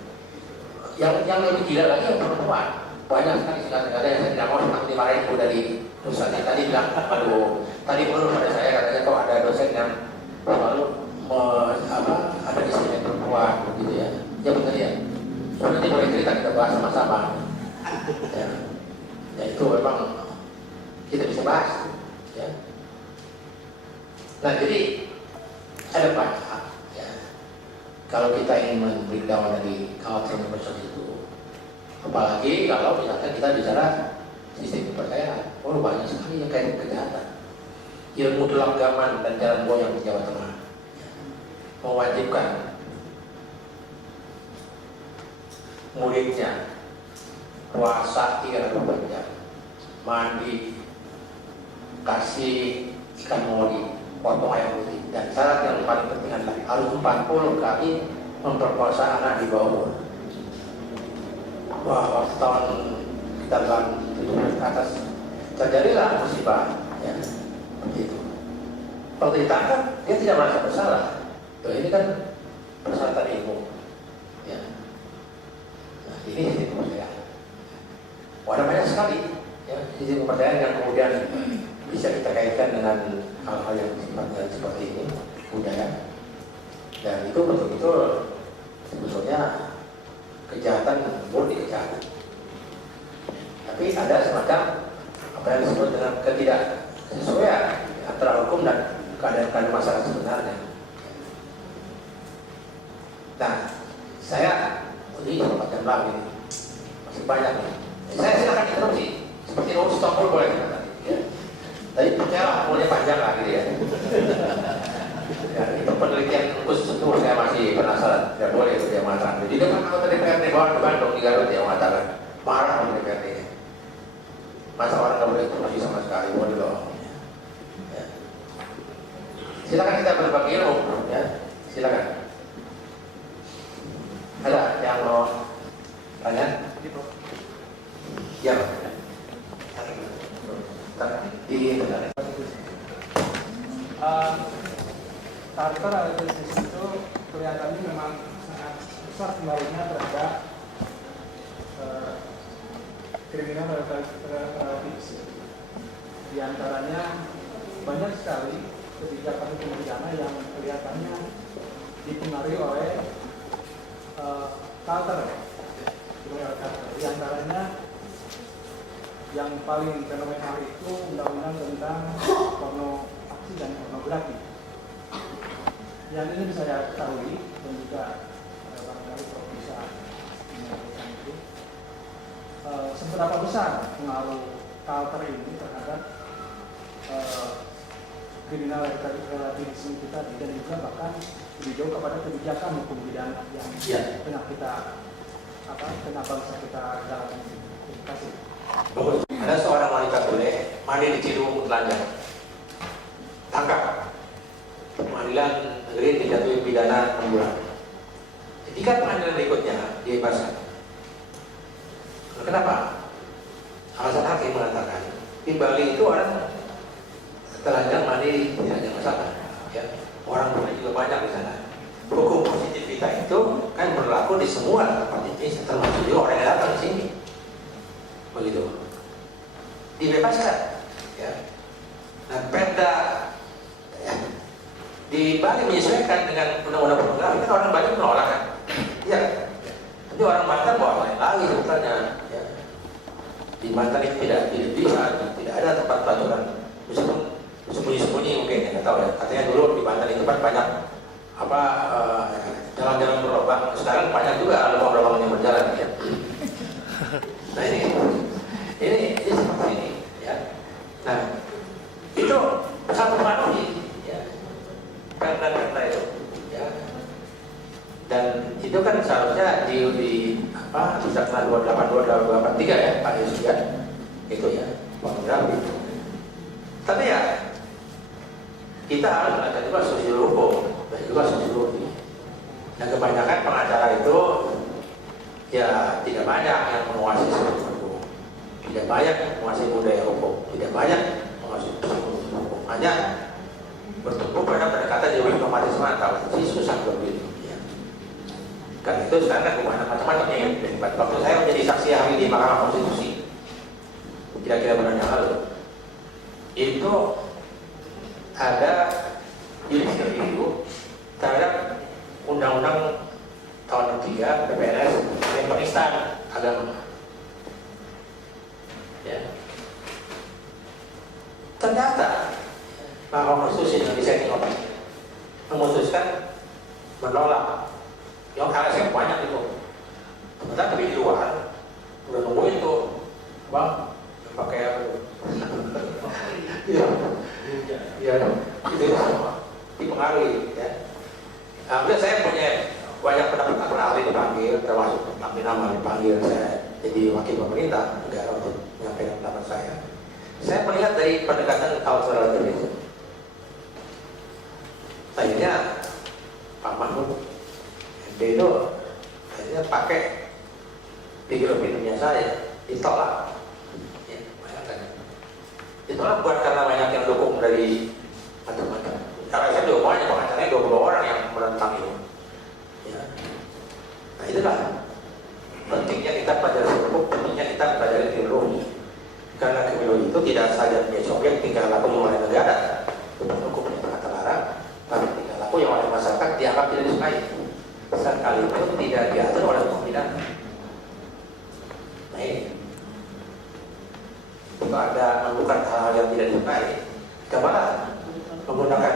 Yang lebih gila lagi yang perempuan, banyak sekali sekali yang saya tidak mau nanti dimarahin Bu dari dosennya tadi bilang, aduh, tadi menurut pada saya katanya kok ada dosen yang selalu ada di sini perempuan, gitu ya. Ya benar ya. Nanti boleh cerita kita bahas sama-sama. Ya itu memang kita bisa bahas. Ya. Nah jadi ada banyak. Ya. Kalau kita ingin memberikan dari culture person itu, apalagi kalau misalnya kita bicara sistem kepercayaan, banyak sekali yang kayak kejahatan. Ilmu dalam gaman dan jalan goyang di Jawa Tengah mewajibkan muridnya puasa 3 jam, mandi, kasih ikan mori, potong ayam putih, dan syarat yang paling penting adalah harus 40 kali memperkosa anak di bawah umur. Wah, waktu tahun kita bilang 17 ke atas terjadilah musibah, ya, begitu. Kalau ditangkap, dia tidak merasa bersalah. Tuh, ini kan persyaratan ilmu, ya. Nah, ini sistem kepercayaan. Ada banyak sekali, ya, sistem kepercayaan yang kemudian bisa kita kaitkan dengan hal-hal yang sifatnya seperti ini, budaya. Dan itu betul-betul sebetulnya kejahatan, murni kejahatan. Tapi ada semacam apa yang disebut dengan ketidaksesuaian antara hukum dan keadaan masyarakat sebenarnya. Nah, saya ini 4 jam lagi ini masih banyak nih. Saya silakan interupsi seperti Rose Stompul boleh kita tadi. Ya. Tadi percayalah umurnya panjang lah gitu ya. Ya, itu penelitian khusus itu saya masih penasaran. Tidak boleh itu dia mengatakan. Jadi kan anggota DPRD bawa ke Bandung di Garut dia mengatakan marah sama DPRD. Masa orang nggak boleh informasi sama sekali, boleh loh. Ya. Silakan kita berbagi ilmu, ya. Silakan. Ada yang mau tanya? Ya. Karakter analisis itu kelihatannya memang sangat besar pengaruhnya terhadap kriminal relatif. Di antaranya banyak sekali kebijakan hukum pidana yang kelihatannya dipengaruhi oleh culture. Di antaranya yang paling fenomenal itu undang-undang tentang pornografi dan pornografi. Yang ini bisa saya ketahui dan juga barangkali Prof bisa menyampaikan itu. Seberapa besar pengaruh culture ini terhadap kriminal relativisme kita dan juga bahkan lebih jauh kepada kebijakan hukum pidana yang tengah kita tengah bangsa kita jalankan ini. Terima kasih. Ada seorang wanita bule mandi di Ciliwung telanjang, tangkap. Pengadilan negeri dijatuhi pidana 6 bulan. Jika pengadilan berikutnya dibebaskan. Kenapa? Alasan hakim mengatakan di Bali itu orang telanjang mandi tidak ada masalah. Ya. Orang bule juga banyak di sana. Hukum positivitas itu kan berlaku di semua tempat itu, termasuk juga orang yang datang di sini. Begitu. Dibebaskan. Ya. Nah, Perda ya, di Bali menyesuaikan dengan undang-undang pornografi, kan orang banyak menolak kan? Iya. Jadi orang Banten bawa lain lagi sebetulnya. Ya. Di Banten itu tidak bisa, tidak ada tempat pelacuran. Meskipun sembunyi-sembunyi mungkin, nggak tahu ya. Katanya dulu di Banten itu kan banyak jalan-jalan berlobang. Sekarang sekarang banyak juga lubang-lubang yang berjalan ya. Nah ini seperti ini ya. Nah itu satu mempengaruhi ya, karena itu ya. Dan itu kan seharusnya di apa bisa kena 28 23 ya Pak Yusuf ya, itu ya pornografi. Tapi ya kita harus belajar juga sosial hukum dan juga sosiologi. Dan kebanyakan pengacara itu ya tidak banyak yang menguasai sosial hukum, tidak banyak yang menguasai budaya hukum, tidak banyak menguasai psikologi hukum. Hanya bertumbuh pada pendekatan jauh otomatis mantap, sih susah begitu. Ya. Kan itu sekarang kan banyak macam-macam nih. Waktu saya menjadi saksi ahli di Mahkamah Konstitusi, kira-kira bulan yang lalu, itu ada review terhadap undang-undang tahun 3 PPNS yang penistaan agama. Ya. Ternyata Mahkamah Konstitusi yang disetting oleh memutuskan menolak. Yang LSM banyak itu. Tapi di luar udah nungguin tuh, bang, pakai apa? Ya, itu dipengaruhi ya. Hampir saya punya banyak pendapat ahli dipanggil, termasuk Pak Nama dipanggil saya jadi wakil pemerintah negara untuk menyampaikan pendapat saya. Saya melihat dari pendekatan cultural tourism. Akhirnya Pak Mahfud MP itu akhirnya pakai filmnya saya ditolak. Ya, bayangkan. Ditolak bukan karena banyak yang dukung dari macam-macam. Karena saya juga banyak pengacaranya 20 orang yang menentang itu. Ya. Nah itulah pentingnya kita pelajari hukum, pentingnya kita pelajari teologi. Karena teologi itu tidak saja menjadi objek tingkah laku yang oleh negara, hukum yang terkata larang, tapi tingkah laku yang oleh masyarakat dianggap tidak disukai. Sekalipun tidak diatur oleh hukum pidana. Nah ini, jika ada melakukan hal-hal yang tidak disukai, kemana menggunakan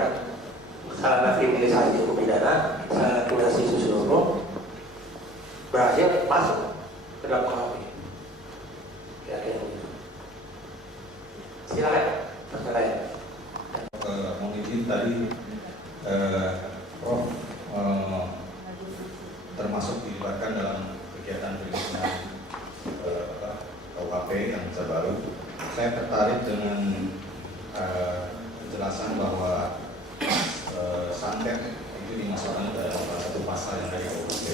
sarana kriminalisasi hukum pidana, sarana kriminalisasi sosial hukum, berhasil masuk ke dalam KUHP. Kira-kira begitu. Silakan, pertanyaan. Mohon izin tadi Prof termasuk dilibatkan dalam kegiatan perizinan KUHP yang terbaru. Saya tertarik dengan penjelasan bahwa santet itu dimasukkan dalam salah satu pasal yang dari KUHP.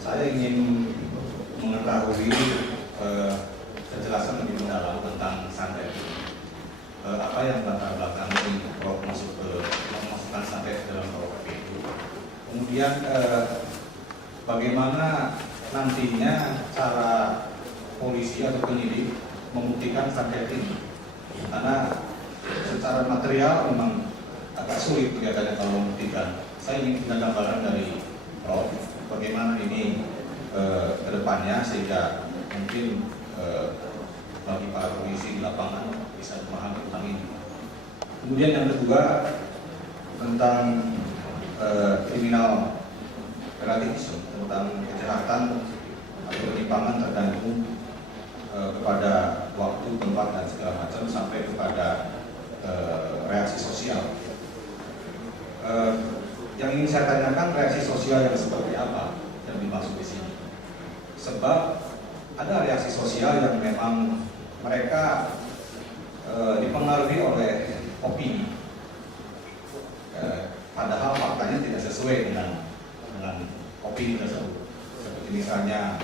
Saya ingin mengetahui penjelasan lebih mendalam tentang santet. Apa yang latar belakang Prof memasukkan santet dalam KUHP itu? Kemudian bagaimana nantinya cara polisi atau penyidik membuktikan santet ini? Karena secara material memang agak sulit kelihatannya kalau membuktikan. Saya ingin punya gambaran dari Prof bagaimana ini ke depannya sehingga mungkin bagi para polisi di lapangan bisa memahami tentang ini. Kemudian yang kedua tentang kriminal relativisme, tentang kejahatan atau penyimpangan tergantung kepada waktu, tempat dan segala macam sampai kepada reaksi sosial. Yang ingin saya tanyakan reaksi sosial yang seperti apa yang dimaksud di sini? Sebab ada reaksi sosial yang memang mereka dipengaruhi oleh opini, padahal faktanya tidak sesuai dengan opini tersebut. Seperti misalnya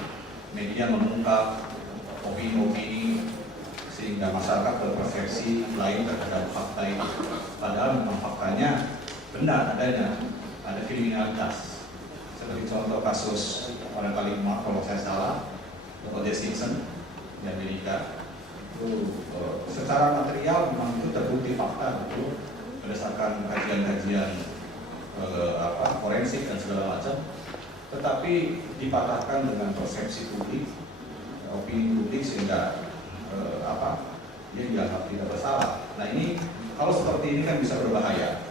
media mengungkap opini-opini sehingga masyarakat berpersepsi lain terhadap fakta itu, padahal memang faktanya benar adanya, ada kriminalitas. Seperti contoh kasus barangkali maaf kalau saya salah, O.J. Simpson di Amerika. Secara material memang itu terbukti fakta itu berdasarkan kajian-kajian forensik dan segala macam, tetapi dipatahkan dengan persepsi publik, opini publik sehingga dia dianggap tidak bersalah. Nah ini kalau seperti ini kan bisa berbahaya.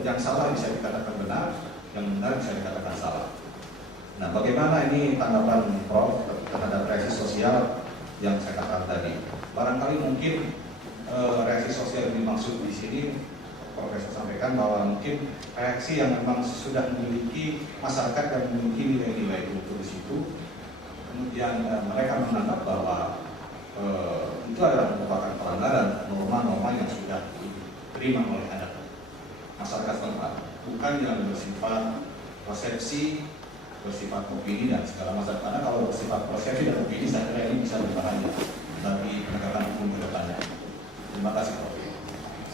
Yang salah bisa dikatakan benar, yang benar bisa dikatakan salah. Nah, bagaimana ini tanggapan Prof terhadap reaksi sosial yang saya katakan tadi? Barangkali mungkin reaksi sosial yang dimaksud di sini Profesor sampaikan bahwa mungkin reaksi yang memang sudah memiliki masyarakat yang memiliki nilai-nilai kultur di situ, kemudian mereka menganggap bahwa itu adalah merupakan pelanggaran norma-norma yang sudah diterima oleh adat masyarakat setempat, bukan yang bersifat persepsi, bersifat opini dan segala macam. Karena kalau bersifat persepsi dan opini, saya kira ini bisa berbahaya bagi penegakan hukum ke depannya. Terima kasih, Prof.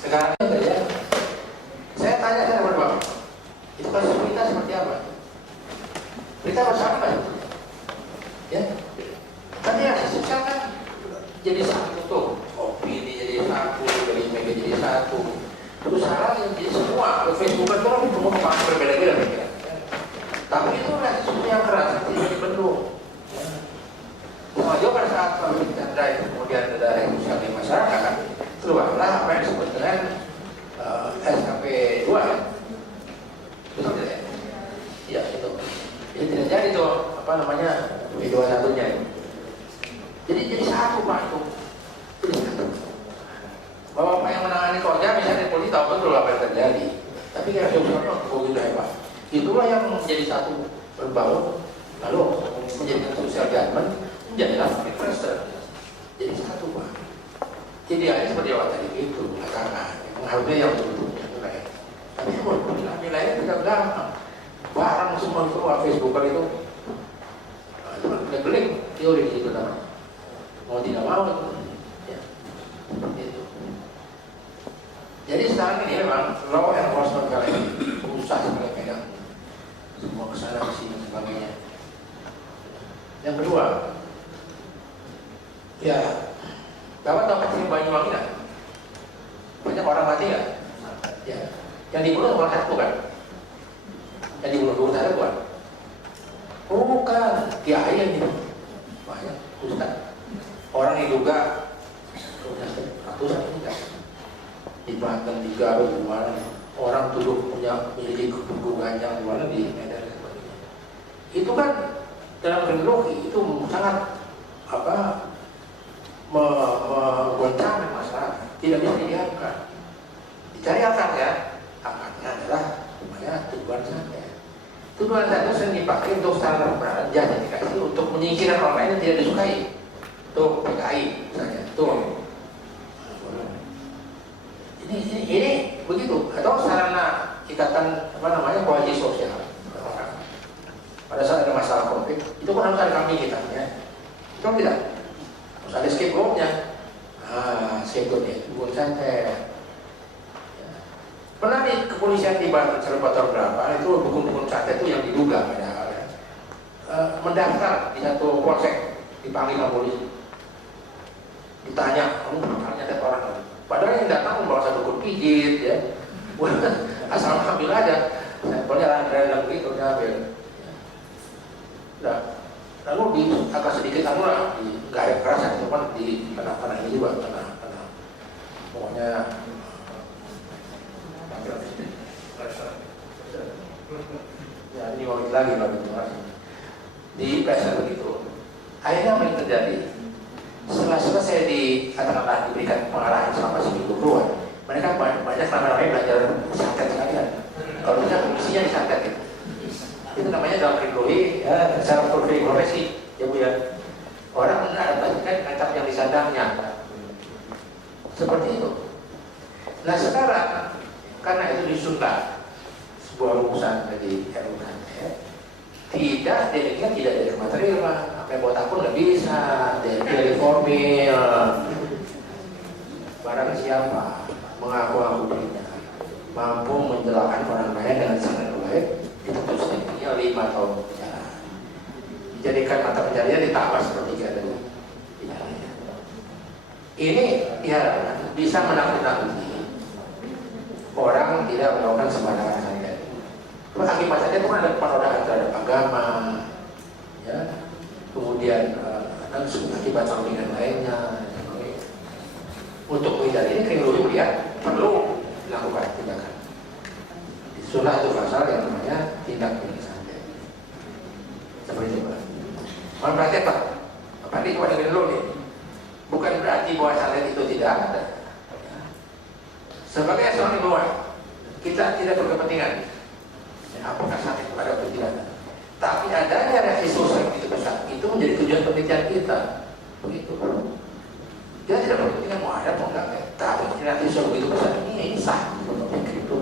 Sekarang ya, saya tanya sama Bapak, itu kasus berita seperti apa? Berita bersama itu, ya. Tapi reaksi sosial kan jadi satu tuh, opini jadi satu, dari media jadi satu, terus salah yang jadi semua. Facebook itu kan semua paham berbeda-beda, ya. Tapi itu reaksi sosial yang keras yang tidak dibentuk. Sama juga pada saat Pak Chandra itu kemudian ada reaksi sosial di masyarakat, keluarlah apa yang disebut dengan SKP 2 ya. Betul tidak ya? Iya, itu. Jadi tidak jadi tuh apa namanya B21-nya itu. Jadi satu Pak itu. Jadi satu. Bapak yang menangani Korja misalnya di polisi tahu betul apa yang terjadi. Tapi kira sosialnya begitu hebat. Itulah yang menjadi satu berbaur, lalu menjadi social judgment, menjadilah pressure. Jadi satu Pak. Jadi ada seperti yang tadi itu belakangan. Harusnya yang bentuknya nilai. Tapi kalau nilainya tidak gampang. Barang semua itu Facebook itu beling teori itu namanya. Mau tidak mau ya. Itu. Jadi sekarang ini memang law enforcement kalian berusaha sekali pegang semua kesalahan kesini dan sebagainya. Yang kedua, ya, Bapak tahu kecil Banyuwangi kan? Banyak orang mati kan? Ya. Yang dibunuh orang satu kan? Yang dibunuh dua saya bukan? Bukan, kiai yang dibunuh. Banyak, ustaz. Orang diduga ratusan juga. Di Banten, di Garut, di mana? Orang tuduh punya miliki kubu ganjang di mana di Medan dan sebagainya. Itu kan dalam kriminologi itu sangat apa? Menggoncang masyarakat, tidak bisa didiamkan. Dicari akarnya, akarnya adalah namanya tuduhan saja. Tuduhan saja sering dipakai untuk standar justifikasi untuk menyingkirkan orang lain yang tidak disukai. Tuh PKI misalnya, tuh. Ini begitu. Atau sarana ikatan apa namanya kohesi sosial. Pada saat ada masalah konflik, itu kan harus ada kambing hitamnya. Itu tidak. Harus ada scapegoatnya. Scapegoatnya itu bukan santai. Pernah di kepolisian di Cirebon berapa itu dukun-dukun santet itu yang diduga padahal ya. Mendaftar di satu polsek dipanggil sama polisi. Ditanya, kamu ternyata orang. Padahal yang datang membawa satu dukun pijit ya. Asal ambil aja. Sampelnya ada begitu udah ambil. Nah, lalu di agak sedikit lah di nggak ada kerasan, cuma di tanah ini juga tanah pokoknya ya ini mau lagi di pressure begitu. Akhirnya apa yang terjadi? Setelah selesai katakanlah diberikan pengarahan selama seminggu keluar, mereka banyak ramai-ramai belajar santet sekalian. Kalau bisa komisinya disantet gitu. Itu namanya dalam kriminologi ya, secara profesi ya Bu ya. Orang mengadaptasikan kacap yang disandangnya seperti itu. Nah sekarang karena itu disunat sebuah rumusan dari RUU ya, tidak deliknya tidak dari material, apa yang buat akun nggak bisa dari formil. Barang siapa mengaku-ngaku dirinya mampu mencelakakan orang lain dengan sangat baik, dituntut setidaknya 5 tahun penjara. Dijadikan mata pencarian ditambah sepertiga dari pidananya. Ini ya bisa menakut-nakuti orang tidak melakukan sembarangan saja. Akibatnya itu kan ada penodaan terhadap agama, ya, kemudian akibat sampingan lainnya. Untuk menghindari ini kriminologi ya perlu dilakukan tindakan. Di sunnah itu pasal yang namanya tindak pidana santet. Seperti itu. Mohon perhatian Pak. Pak ini cuma dengerin dulu nih. Bukan berarti bahwa syariat itu tidak ada. Sebagai seorang ilmuwan, kita tidak berkepentingan apakah syariat itu ada atau tidak ada. Tapi adanya reaksi sosial yang begitu besar itu menjadi tujuan penelitian kita. Begitu. Kita tidak berkepentingan mau ada atau enggak. Tapi reaksi sosial begitu besar ini sah untuk kripto.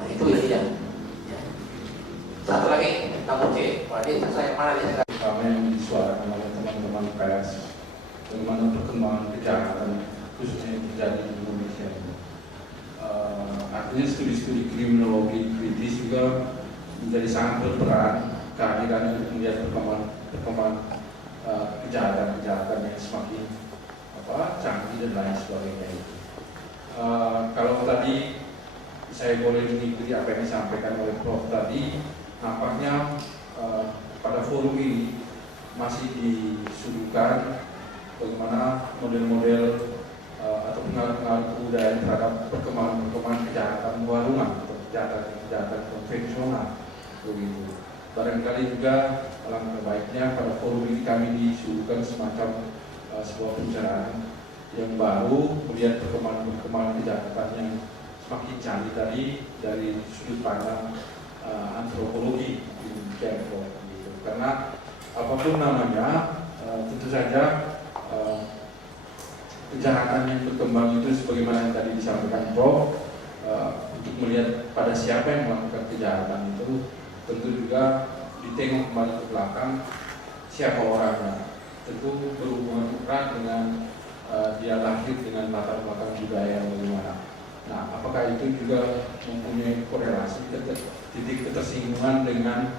Nah itu ya. Satu lagi, namun saya mana dia? Kami yang disuarakan oleh teman-teman pers bagaimana perkembangan kejahatan khususnya yang terjadi di Indonesia ini. Artinya studi-studi kriminologi kritis juga menjadi sangat berperan kehadiran untuk melihat perkembangan kejahatan-kejahatan yang semakin canggih dan lain sebagainya. Kalau tadi saya boleh mengikuti apa yang disampaikan oleh Prof tadi, nampaknya pada forum ini masih disuguhkan bagaimana model-model atau pengaruh-pengaruh kebudayaan terhadap perkembangan kejahatan luar rumah atau kejahatan konvensional begitu. Barangkali juga alangkah baiknya pada forum ini kami disuguhkan semacam sebuah pembicaraan yang baru melihat perkembangan kejahatan yang semakin canggih tadi dari sudut pandang antropologi di Tiongkok gitu. Karena apapun namanya tentu saja kejahatan yang berkembang itu sebagaimana yang tadi disampaikan Prof, untuk melihat pada siapa yang melakukan kejahatan itu tentu juga ditengok kembali ke belakang siapa orangnya. Tentu berhubungan erat dengan dia lahir dengan latar belakang budaya bagaimana. Nah, apakah itu juga mempunyai korelasi titik ketersinggungan dengan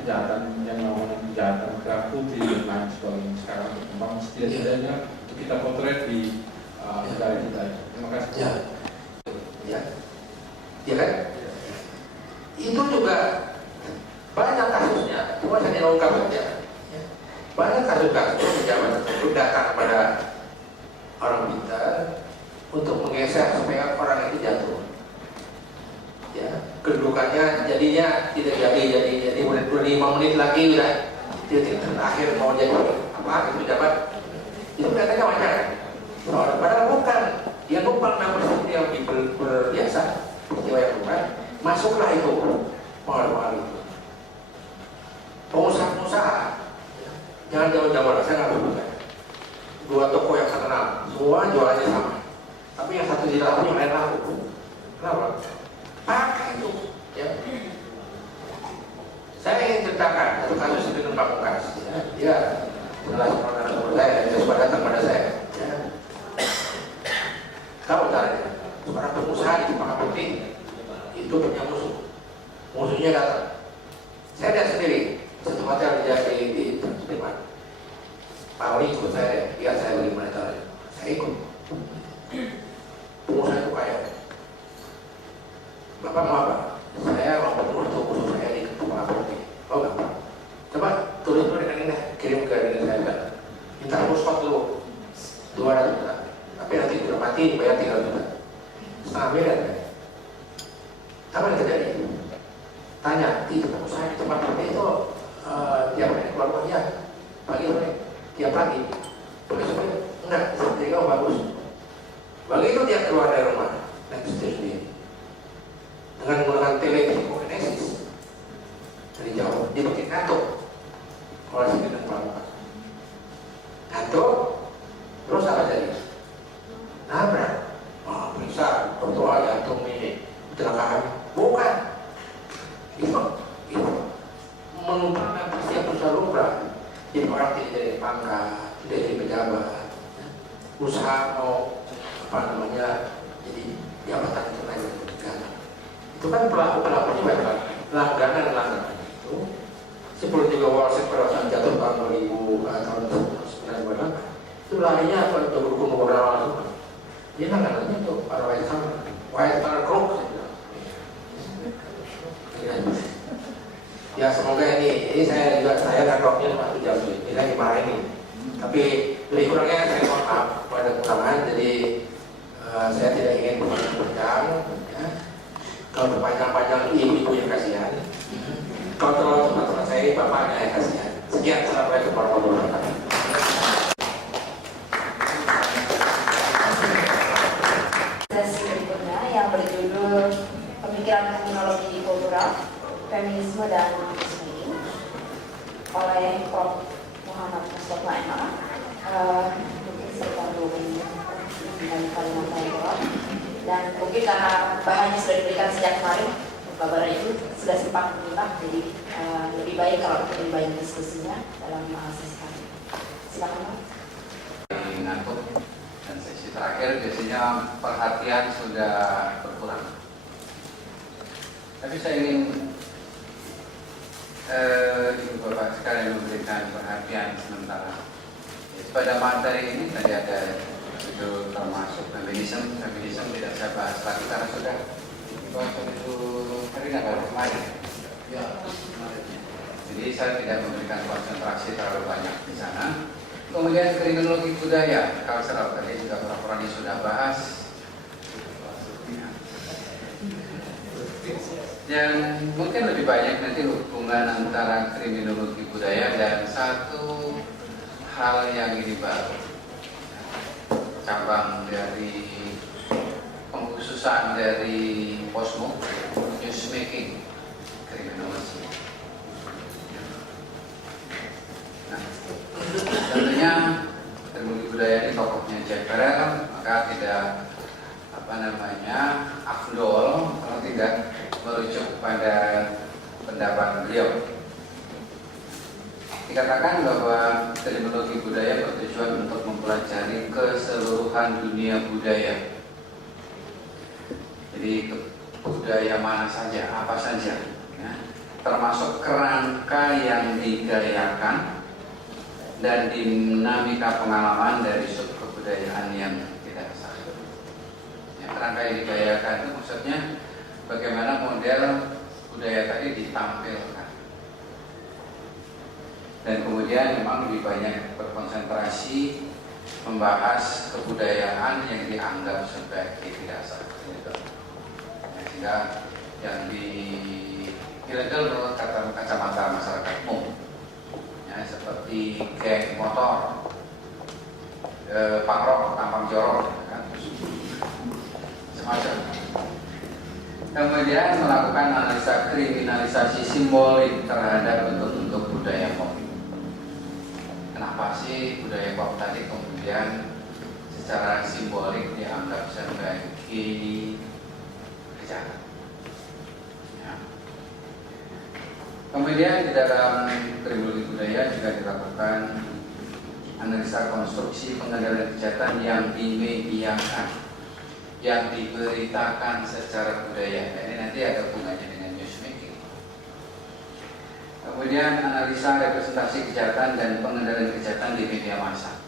kejahatan yang namanya kejahatan putih dan lain sebagainya sekarang berkembang setidaknya untuk kita potret di negara kita. Terima kasih. Ya kan? Itu juga banyak kasusnya. Cuma saya ungkap saja. Banyak kasus-kasus pejabat tersebut datang kepada orang pintar untuk menggeser supaya orang itu jatuh. Ya, kedudukannya jadinya tidak jadi 5 menit lagi udah dia terakhir mau jadi apa itu dapat itu katanya wajar. Padahal bukan, dia numpang nama seperti yang berbiasa peristiwa yang bukan masuklah itu mal itu pengusaha jangan jauh-jauh lah, saya nggak berbuka 2 toko yang terkenal semua jualannya sama tapi yang satu tidak laku yang lain laku. Kenapa? Pakai itu ya. Saya ingin ceritakan satu kasus dengan Pak Mukas ya. Dia adalah seorang saya, dia sudah datang pada saya ya. Tahu caranya seorang pengusaha di Cempaka Putih itu punya musuhnya datang. Saya lihat sendiri satu hotel di Sudirman. Pak Oli ikut saya, lihat saya bagaimana caranya. Saya ikut. Pengusaha itu kaya. Bapak mau apa? Saya mau membunuh musuh saya di Cempaka Putih. Oh enggak. Coba tulis dengan ini, kirim ke diri saya. Minta hapus dulu 200 juta. Tapi nanti sudah mati bayar 300 juta. Setengah miliar kan? Apa yang terjadi? Tanya, di pengusaha di Cempaka Putih itu tiap hari keluar rumahnya pagi sore, tiap pagi. Sore enggak, jadi kamu bagus. Begitu dia keluar dari rumah, naik sendiri dengan menggunakan telekinesis dari jauh, dia pakai ngantuk. Kalau saya dengan pelan-pelan ngantuk, terus apa jadi? Nabrak. Oh, periksa, berdoa jantung ini kecelakaan. Bukan. Itu menumpang persiapan lumrah. Jadi orang tidak jadi pangkat, tidak jadi pejabat, usaha mau jadi jabatan itu naik negara. Itu kan pelaku juga langganan itu. Sebelum juga Wall Street pada saat jatuh tahun 2000 tahun 1998 itu larinya apa untuk berkumpul beberapa langsung. Dia langganannya untuk para white collar crooks. Ya semoga ini saya kan roknya masuk jam ini lagi marah ini. Tapi lebih kurangnya saya mohon maaf pada kesalahan. Jadi saya tidak ingin berpanjang ya. Kalau berpanjang-panjang ibu-ibu yang kasihan. bapaknya yang kasihan. Sekian, assalamualaikum warahmatullahi wabarakatuh. Sesi berikutnya yang berjudul Pemikiran Kriminologi Kultural, Feminisme dan Antisemitisme oleh Prof. Muhammad Mustafa M.A. Mungkin sekitar 2 menit dari kalimat saya jawab. Dan mungkin karena bahannya sudah diberikan sejak kemarin, Bapak itu sudah sempat menyimak, jadi lebih baik kalau kita lebih banyak diskusinya dalam sesi kali. Silakan. Ngantuk dan sesi terakhir biasanya perhatian sudah berkurang. Tapi saya ingin Ibu Bapak sekalian memberikan perhatian sementara. Pada materi ini tadi ada itu termasuk feminisme tidak saya bahas lagi karena sudah dibahas itu Karina baru kemarin. Ya, kemarin. Jadi saya tidak memberikan konsentrasi terlalu banyak di sana. Kemudian kriminologi budaya, cultural tadi juga orang-orangnya sudah bahas. Dan mungkin lebih banyak nanti hubungan antara kriminologi budaya dan satu hal yang ini baru, cabang dari pengkhususan dari Posmo, newsmaking kriminologi. Nah, tentunya kriminologi budaya ini tokohnya Jack Farrell, maka tidak afdol kalau tidak merujuk pada pendapat beliau. Dikatakan bahwa kriminologi budaya bertujuan untuk mempelajari keseluruhan dunia budaya. Jadi budaya mana saja, apa saja, ya, termasuk kerangka yang digayakan dan dinamika pengalaman dari sub kebudayaan yang tidak sah. Ya, kerangka yang digayakan itu maksudnya bagaimana model budaya tadi ditampilkan. Dan kemudian memang lebih banyak berkonsentrasi membahas kebudayaan yang dianggap sebagai tidak sah. Sehingga yang ilegal menurut kacamata masyarakat umum, ya, seperti geng motor, pangrok, tampang jorok, kan? Semacam. Kemudian melakukan analisa kriminalisasi simbolik terhadap bentuk-bentuk budaya pop. Kenapa sih budaya pop tadi kemudian secara simbolik dianggap sebagai kejahatan? Ya. Kemudian di dalam kriminologi budaya juga dilakukan analisa konstruksi pengendalian kejahatan yang dimediakan, yang diberitakan secara budaya. Ini nanti ada hubungannya dengan newsmaking. Kemudian analisa representasi kejahatan dan pengendalian kejahatan di media massa.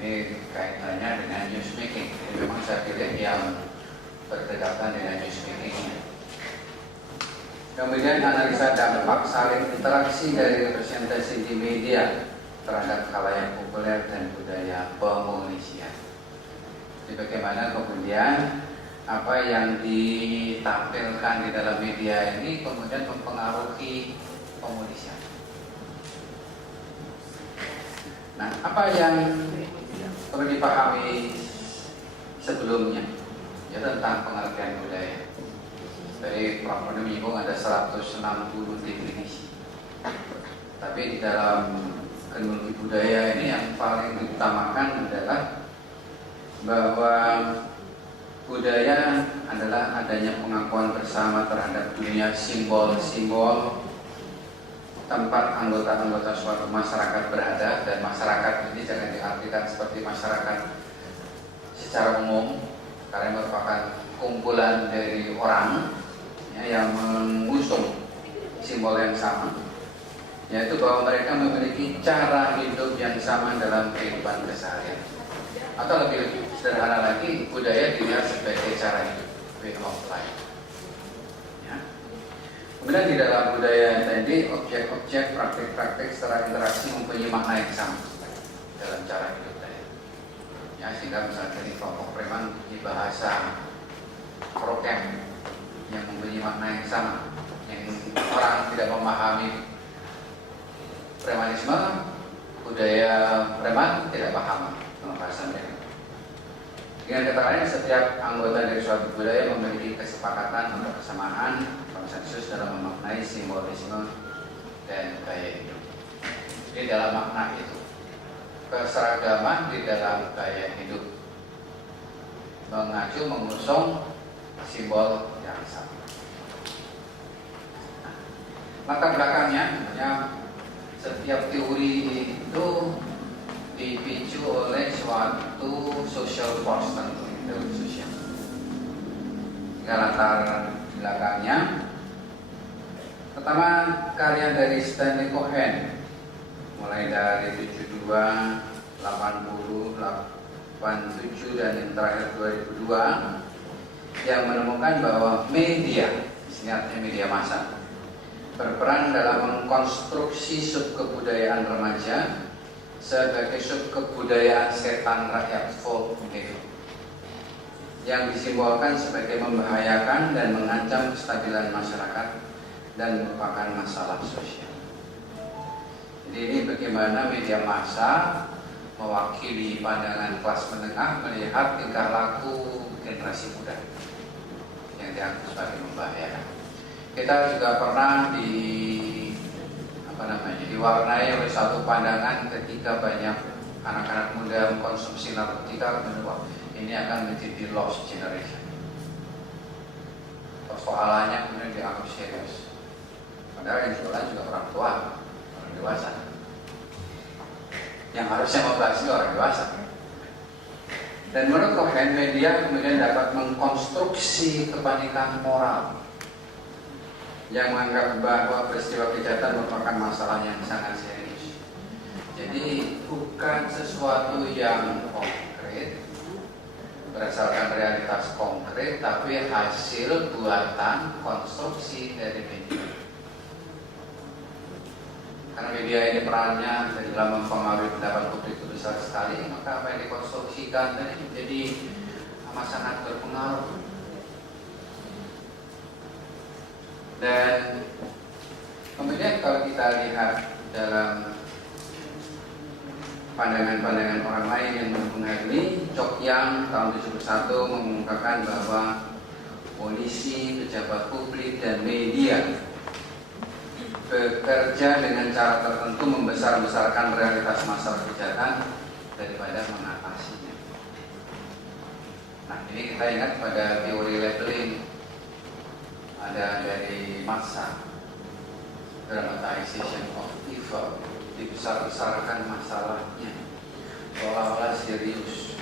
Ini kaitannya dengan newsmaking. Jadi memang saya pilih yang berdekatan dengan newsmaking. Kemudian analisa dampak saling interaksi dari representasi di media terhadap khalayak populer dan budaya pemolisian. Jadi bagaimana kemudian apa yang ditampilkan di dalam media ini kemudian mempengaruhi pemolisian. Nah, apa yang perlu dipahami sebelumnya ya tentang pengertian budaya? Dari Prof. menyinggung ada 160 definisi. Tapi di dalam kriminologi budaya ini yang paling diutamakan adalah bahwa budaya adalah adanya pengakuan bersama terhadap dunia simbol-simbol tempat anggota-anggota suatu masyarakat berada, dan masyarakat ini jangan diartikan seperti masyarakat secara umum karena merupakan kumpulan dari orang ya, yang mengusung simbol yang sama, yaitu bahwa mereka memiliki cara hidup yang sama dalam kehidupan keseharian. Atau lebih sederhana lagi, budaya dilihat sebagai cara hidup, way of life. Ya. Kemudian di dalam budaya tadi, objek-objek, praktik-praktik secara interaksi mempunyai makna yang sama dalam cara hidup tadi. Ya, sehingga misalnya di kelompok preman di bahasa prokem yang mempunyai makna yang sama, yang orang tidak memahami premanisme, budaya preman tidak paham dengan bahasa mereka. Dengan kata lain, setiap anggota dari suatu budaya memiliki kesepakatan atau kesamaan konsensus dalam memaknai simbolisme dan gaya hidup. Jadi dalam makna itu, keseragaman di dalam gaya hidup mengacu mengusung simbol yang sama. Latar belakangnya, setiap teori itu dipicu oleh suatu social force tentu, teori sosial. Latar belakangnya, pertama karya dari Stanley Cohen, mulai dari 72, 80, 87 dan yang terakhir 2002, yang menemukan bahwa media, ini artinya media massa, berperan dalam mengkonstruksi subkebudayaan remaja sebagai subkebudayaan setan rakyat folk hero yang disimbolkan sebagai membahayakan dan mengancam kestabilan masyarakat dan merupakan masalah sosial. Jadi ini bagaimana media massa mewakili pandangan kelas menengah melihat tingkah laku generasi muda yang dianggap sebagai membahayakan. Kita juga pernah diwarnai oleh satu pandangan ketika banyak anak-anak muda mengkonsumsi narkotika, bahwa ini akan menjadi lost generation. Persoalannya kemudian dianggap serius. Padahal yang jualan juga orang tua, orang dewasa. Yang harusnya membahas itu orang dewasa. Dan menurut Cohen, media kemudian dapat mengkonstruksi kepanikan moral yang menganggap bahwa peristiwa kejahatan merupakan masalah yang sangat serius. Jadi bukan sesuatu yang konkret berdasarkan realitas konkret, tapi hasil buatan konstruksi dari media. Karena media ini perannya dalam mempengaruhi pendapat publik itu besar sekali, maka apa yang dikonstruksikan tadi menjadi amat sangat berpengaruh. Dan kemudian kalau kita lihat dalam pandangan-pandangan orang lain yang mendukung hal ini, Chok Yang tahun 71 mengungkapkan bahwa polisi, pejabat publik, dan media bekerja dengan cara tertentu membesar-besarkan realitas masalah kejahatan daripada mengatasinya. Nah, ini kita ingat pada teori labeling ada dari massa, dramatization of evil, dibesar-besarkan masalahnya seolah-olah serius.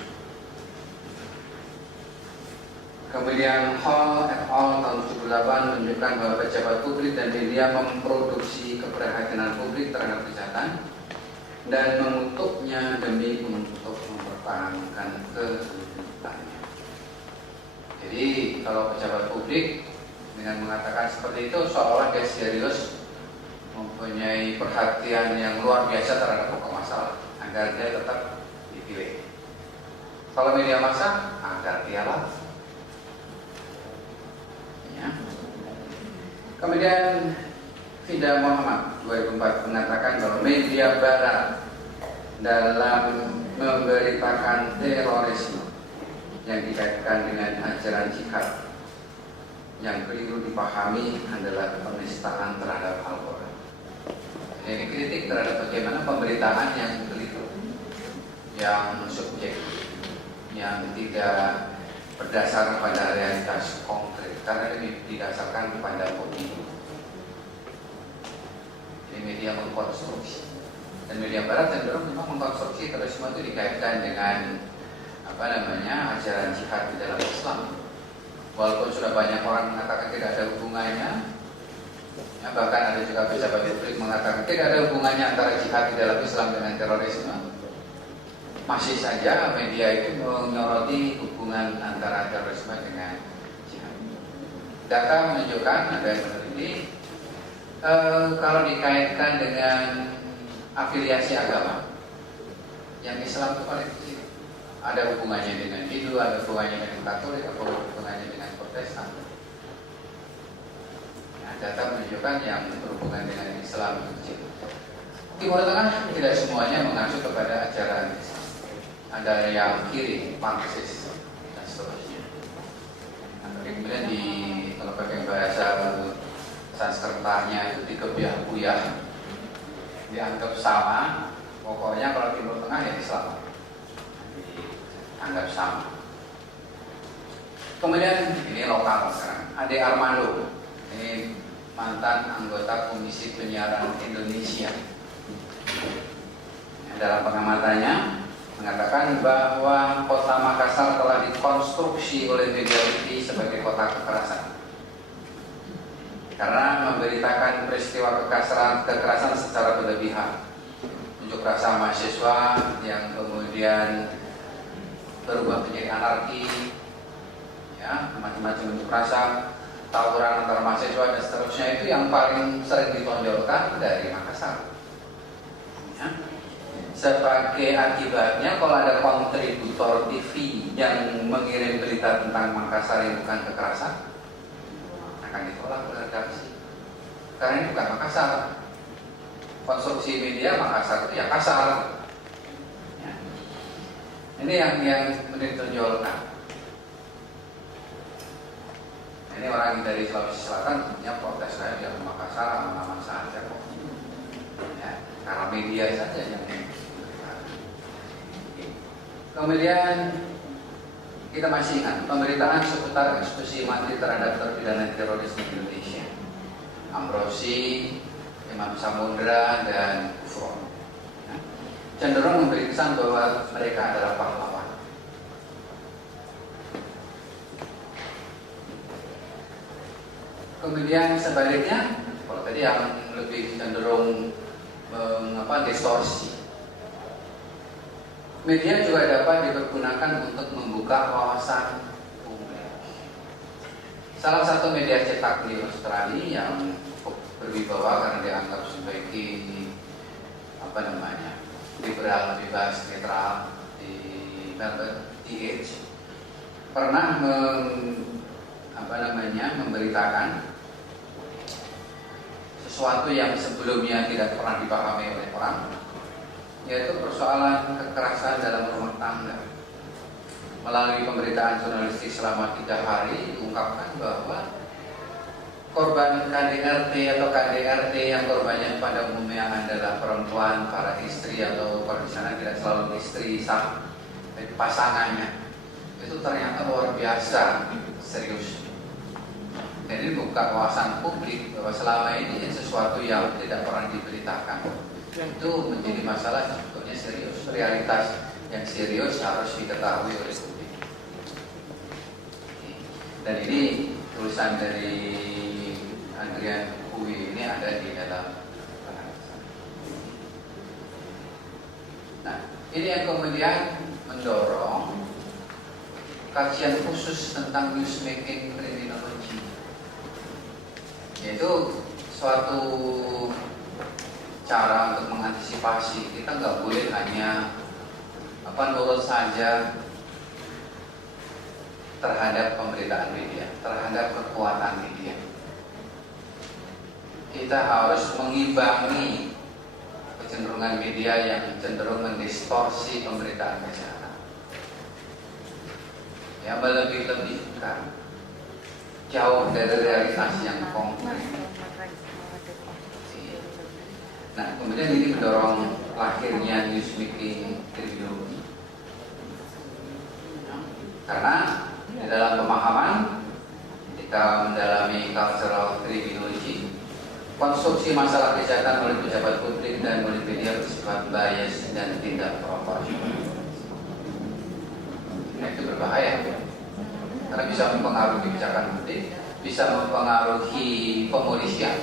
Kemudian Hall et al. Tahun 78 menunjukkan bahwa pejabat publik dan media memproduksi keprihatinan publik terhadap kejahatan dan mengutuknya demi untuk mempertahankan kedudukannya. Jadi kalau pejabat publik dengan mengatakan seperti itu, seolah dia serius mempunyai perhatian yang luar biasa terhadap pokok masalah agar dia tetap dipilih. Kalau media massa, agar dia laku. Ya. Kemudian Fida Muhammad 2004 mengatakan bahwa media barat dalam memberitakan terorisme yang dikaitkan dengan ajaran jihad yang keliru dipahami adalah penistaan terhadap Al-Quran. Jadi kritik terhadap bagaimana pemberitaan yang keliru, yang subjektif, yang tidak berdasar pada realitas konkret, karena ini didasarkan pada opini. Jadi media mengkonstruksi, dan media barat cenderung memang mengkonstruksi terorisme itu dikaitkan dengan ajaran jihad di dalam Islam. Walaupun sudah banyak orang mengatakan tidak ada hubungannya, ya, bahkan ada juga pejabat publik mengatakan tidak ada hubungannya antara jihad di dalam Islam dengan terorisme, masih saja media itu menyoroti hubungan antara terorisme dengan jihad. Data menunjukkan, ada yang meneliti, kalau dikaitkan dengan afiliasi agama, yang Islam itu paling kecil. Ada hubungannya dengan Hindu, ada hubungannya dengan Katolik, ada hubungannya dengan Protestan. Nah, data menunjukkan yang berhubungan dengan Islam itu kecil. Timur Tengah tidak semuanya mengacu kepada ajaran Islam. Ada yang kiri, Marxis dan seterusnya. Nah, kemudian kalau pakai bahasa Sanskertanya itu dikebiah-kuyah, dianggap sama. Pokoknya kalau Timur Tengah ya Islam, dianggap sama. Kemudian ini lokal sekarang, Ade Armando, ini mantan anggota Komisi Penyiaran Indonesia. Dalam pengamatannya mengatakan bahwa kota Makassar telah dikonstruksi oleh media TV sebagai kota kekerasan karena memberitakan peristiwa kekerasan secara berlebihan, unjuk rasa mahasiswa yang kemudian berubah menjadi anarki, ya, macam-macam unjuk rasa, tawuran antar mahasiswa dan seterusnya, itu yang paling sering ditonjolkan dari Makassar. Ya. Sebagai akibatnya, kalau ada kontributor TV yang mengirim berita tentang Makassar yang bukan kekerasan, akan ditolak oleh redaksi. Karena ini bukan Makassar. Konstruksi media Makassar itu ya kasar. Ya. Ini yang ditonjolkan. Ini orang dari Sulawesi Selatan tentunya protes saya di Makassar aman-aman saja kok. Ya, karena media saja yang kemudian kita masih ingat pemberitaan seputar eksekusi mati terhadap terpidana teroris di Indonesia, Ambrosi, Imam Samudra, dan Kufron. Ya, cenderung memberi kesan bahwa mereka adalah pahlawan. Kemudian sebaliknya, kalau tadi yang lebih cenderung distorsi, media juga dapat dipergunakan untuk membuka wawasan publik. Salah satu media cetak di Australia yang berwibawa karena dianggap sebagai liberal, bebas, netral di Melbourne, TH, pernah memberitakan sesuatu yang sebelumnya tidak pernah dipahami oleh orang, yaitu persoalan kekerasan dalam rumah tangga. Melalui pemberitaan jurnalistik selama 3 hari diungkapkan bahwa korban KDRT atau KDRT yang korbannya pada umumnya adalah perempuan, para istri, atau kalau di sana tidak selalu istri sah, pasangannya, itu ternyata luar biasa serius. Jadi buka wawasan publik bahwa selama ini sesuatu yang tidak pernah diberitakan itu menjadi masalah sebetulnya serius. Realitas yang serius harus diketahui oleh publik. Dan ini tulisan dari Adrian Kui ini ada di dalam. Nah, ini yang kemudian mendorong kajian khusus tentang newsmaking criminology, yaitu suatu cara untuk mengantisipasi. Kita nggak boleh hanya nurut saja terhadap pemberitaan media, terhadap kekuatan media. Kita harus mengimbangi kecenderungan media yang cenderung mendistorsi pemberitaan kesehatan, yang melebih-lebihkan, jauh dari realitas yang konkret. Nah, kemudian ini mendorong lahirnya newsmaking criminology. Karena di dalam pemahaman ketika mendalami cultural criminology, konstruksi masalah kejahatan oleh pejabat publik dan oleh media bersifat bias dan tidak proporsional. Nah, itu berbahaya, karena bisa mempengaruhi kebijakan publik, bisa mempengaruhi pemolisian,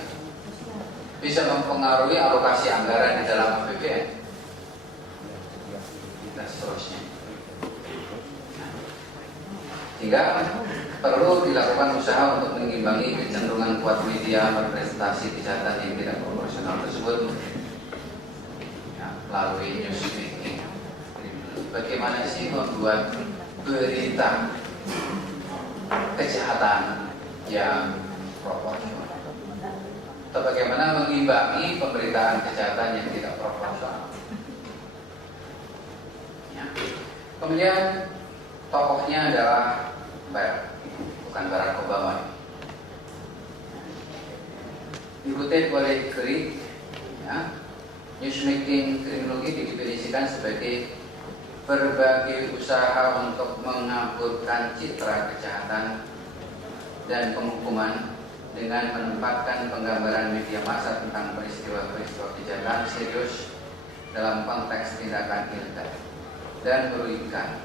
bisa mempengaruhi alokasi anggaran di dalam APBN, dan seterusnya. Sehingga perlu dilakukan usaha untuk mengimbangi kecenderungan kuat media merepresentasi kejahatan yang tidak proporsional tersebut, ya, melalui newsmaking. Bagaimana sih membuat berita kejahatan yang proporsional? Atau bagaimana mengimbangi pemberitaan kejahatan yang tidak proporsional? Kemudian tokohnya adalah bukan Barack Obama. Dikutip oleh Greg, ya, newsmaking kriminologi didefinisikan sebagai berbagai usaha untuk mengaburkan citra kejahatan dan penghukuman dengan menempatkan penggambaran media massa tentang peristiwa-peristiwa kejahatan serius dalam konteks tindakan ilegal dan merugikan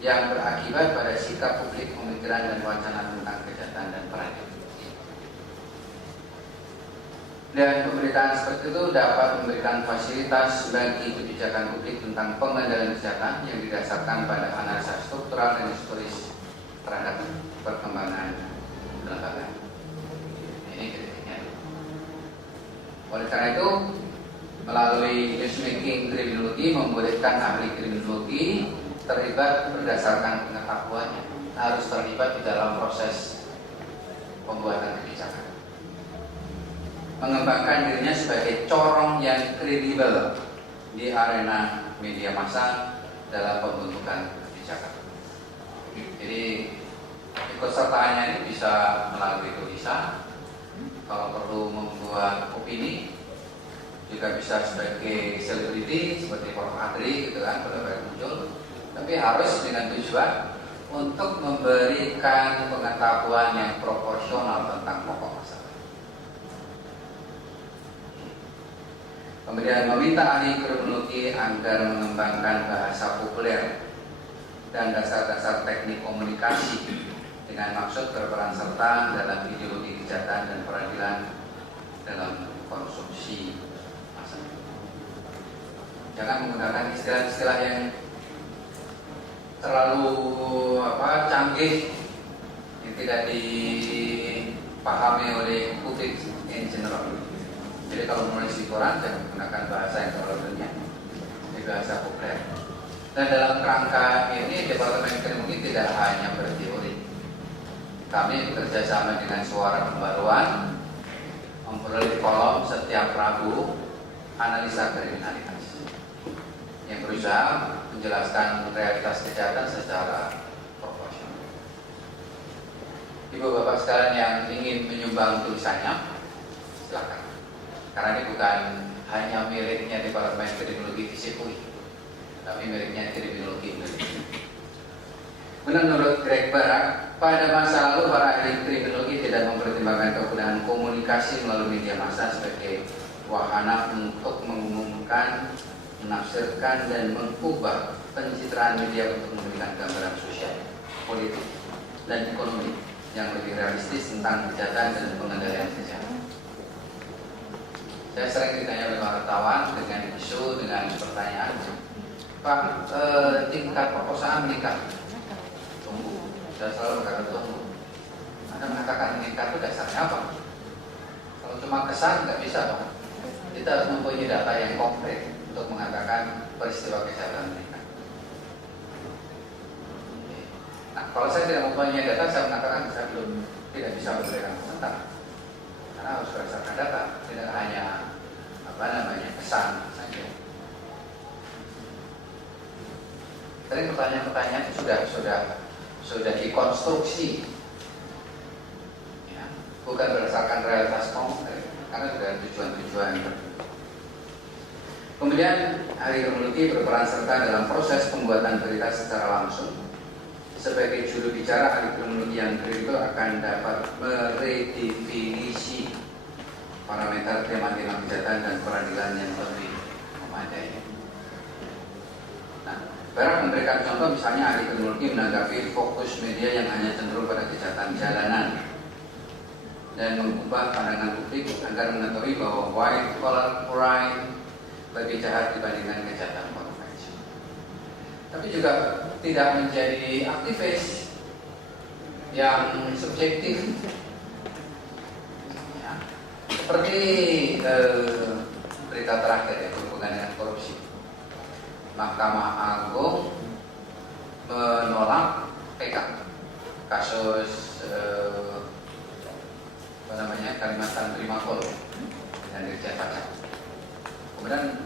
yang berakibat pada sikap publik, pemikiran dan wacana tentang kejahatan dan peradilan. Dan pemberitaan seperti itu dapat memberikan fasilitas bagi kebijakan publik tentang pengendalian kejahatan yang didasarkan pada analisa struktural dan historis terhadap perkembangan kelembagaan. Ini kritiknya. Oleh karena itu, melalui newsmaking kriminologi membolehkan ahli kriminologi terlibat berdasarkan pengetahuannya, harus terlibat di dalam proses pembuatan kebijakan, mengembangkan dirinya sebagai corong yang kredibel di arena media massa dalam pembentukan kebijakan. Jadi ikut sertaannya itu bisa melalui tulisan, kalau perlu membuat opini, juga bisa sebagai selebriti seperti Prof. Adri gitu kan, pada muncul, tapi harus dengan tujuan untuk memberikan pengetahuan yang proporsional tentang pokok masalah. Kemudian meminta ahli kriminologi agar mengembangkan bahasa populer dan dasar-dasar teknik komunikasi dengan maksud berperan serta dalam ideologi kejahatan dan peradilan dalam konsumsi massa. Jangan menggunakan istilah-istilah yang terlalu canggih, yang tidak dipahami oleh publik in general. Jadi kalau menulis di koran jangan menggunakan bahasa yang terlalu banyak, di bahasa populer. Dan dalam kerangka ini Departemen Kriminologi tidak hanya berteori. Kami bekerja sama dengan Suara Pembaruan, memperoleh kolom setiap Rabu analisa kriminalitas yang berusaha menjelaskan realitas kejahatan secara proporsional. Ibu bapak sekalian yang ingin menyumbang tulisannya, silakan. Karena ini bukan hanya miliknya Departemen Kriminologi Visipui, tapi miliknya Kriminologi Indonesia. Menurut Greg Barak, pada masa lalu para ahli kriminologi tidak mempertimbangkan kegunaan komunikasi melalui media massa sebagai wahana untuk mengumumkan, menafsirkan dan mengubah pencitraan media untuk memberikan gambaran sosial, politik, dan ekonomi yang lebih realistis tentang kejahatan dan pengendalian kejahatan. Saya sering ditanya oleh wartawan dengan isu, dengan pertanyaan, Pak, tingkat perkosaan meningkat? Tunggu, saya selalu berkata tunggu. Anda mengatakan meningkat itu dasarnya apa? Kalau cuma kesan nggak bisa dong. Kita harus mempunyai data yang konkret untuk mengatakan peristiwa kejahatan meningkat. Nah, kalau saya tidak mempunyai data, saya mengatakan saya belum tidak bisa memberikan komentar. Karena harus berdasarkan data, tidak hanya kesan saja. Tadi pertanyaan-pertanyaan itu sudah dikonstruksi, ya, bukan berdasarkan realitas konkret, karena sudah ada tujuan-tujuan. Kemudian ahli kriminologi berperan serta dalam proses pembuatan berita secara langsung. Sebagai juru bicara, ahli kriminologi yang kredibel akan dapat meredefinisi parameter tema-tema kejahatan dan peradilan yang lebih memadai. Nah, Barak memberikan contoh misalnya ahli kriminologi menanggapi fokus media yang hanya cenderung pada kejahatan jalanan dan mengubah pandangan publik agar mengetahui bahwa white collar crime lebih jahat dibandingkan kejahatan konvensional. Tapi juga tidak menjadi aktivis yang subjektif. Seperti berita terakhir ya, berhubungan dengan korupsi. Mahkamah Agung menolak PK kasus Kalimantan Primakolo dan Dirjen Pajak. Kemudian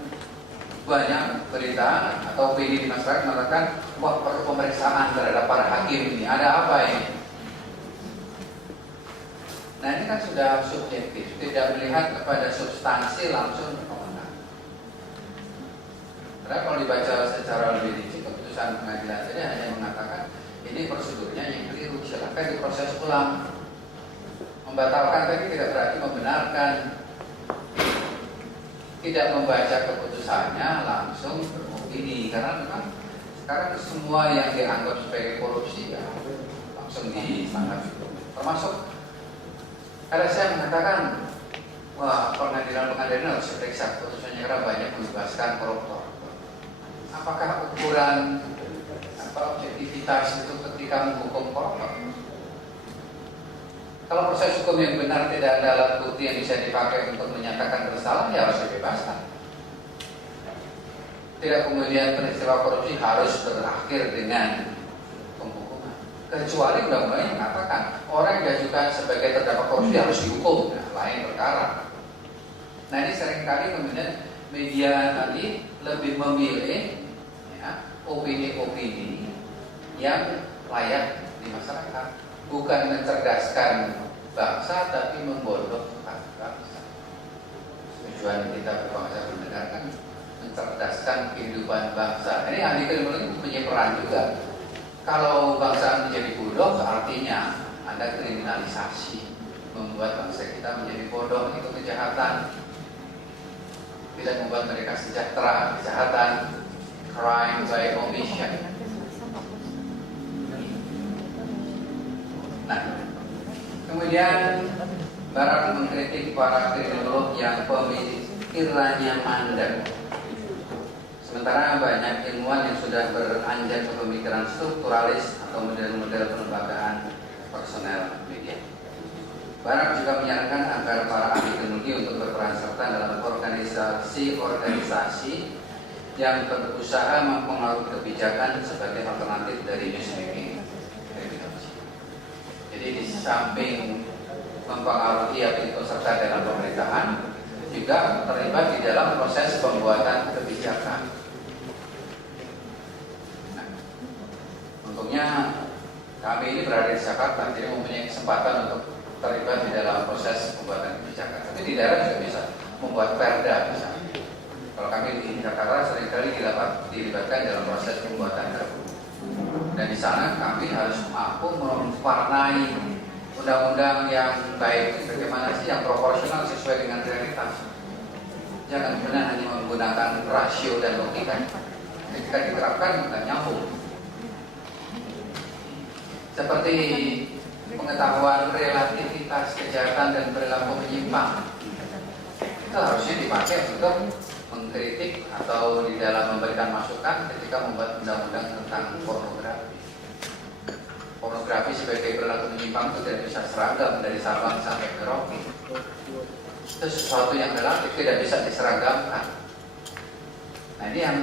banyak berita atau opini di masyarakat mengatakan, wah perlu pemeriksaan terhadap para hakim ini, ada apa ini? Nah ini kan sudah subjektif, tidak melihat kepada substansi langsung kewenangan. Karena kalau dibaca secara lebih rinci, keputusan pengadilan tadi hanya mengatakan ini prosedurnya yang keliru, silakan diproses ulang. Membatalkan tadi tidak berarti membenarkan. Tidak membaca keputusannya langsung beropini, karena memang sekarang semua yang dianggap sebagai korupsi ya langsung ditangkap. Termasuk ada saya mengatakan, wah pengadilan harus diperiksa keputusannya karena banyak membebaskan koruptor. Apakah ukuran objektivitas itu ketika menghukum koruptor? Kalau proses hukum yang benar tidak ada alat bukti yang bisa dipakai untuk menyatakan bersalah, ya harus dibebaskan. Tidak kemudian peristiwa korupsi harus berakhir dengan penghukuman. Kecuali undang-undang yang mengatakan orang yang diajukan sebagai terdakwa korupsi harus dihukum, nah, lain perkara. Nah ini seringkali kemudian media tadi lebih memilih ya, opini-opini yang layak di masyarakat, bukan mencerdaskan bangsa tapi membodohkan bangsa. Tujuan kita berbangsa bernegara kan mencerdaskan kehidupan bangsa. Ini ahli kriminologi punya peran juga. Kalau bangsa menjadi bodoh, artinya ada kriminalisasi, membuat bangsa kita menjadi bodoh, itu kejahatan. Tidak membuat mereka sejahtera, kejahatan, crime by omission. Nah, kemudian Barat mengkritik para kriminolog yang pemikirannya mandek. Sementara banyak ilmuwan yang sudah beranjak ke pemikiran strukturalis atau model-model pelembagaan personel media. Barat juga menyarankan agar para ahli kriminologi untuk berperan serta dalam organisasi-organisasi yang berusaha mempengaruhi kebijakan sebagai alternatif dari newsmaking. Jadi di samping mempengaruhi atau ikut serta dalam pemerintahan, juga terlibat di dalam proses pembuatan kebijakan. Nah, untungnya kami ini berada di Jakarta, jadi mempunyai kesempatan untuk terlibat di dalam proses pembuatan kebijakan. Tapi di daerah juga bisa membuat perda misalnya. Kalau kami di Jakarta seringkali dilibatkan dalam proses pembuatan perda. Dan di sana kami harus mampu mewarnai undang-undang yang baik bagaimana sih, yang proporsional sesuai dengan realitas. Jangan benar hanya menggunakan rasio dan logika. Ketika diterapkan tidak nyambung. Seperti pengetahuan relativitas kejahatan dan perilaku menyimpang, itu harusnya dipakai untuk mengkritik atau di dalam memberikan masukan ketika membuat undang-undang tentang pornografi. Pornografi sebagai perilaku menyimpang itu tidak bisa seragam dari Sabang sampai Merauke. Itu sesuatu yang relatif, tidak bisa diseragamkan. Nah ini yang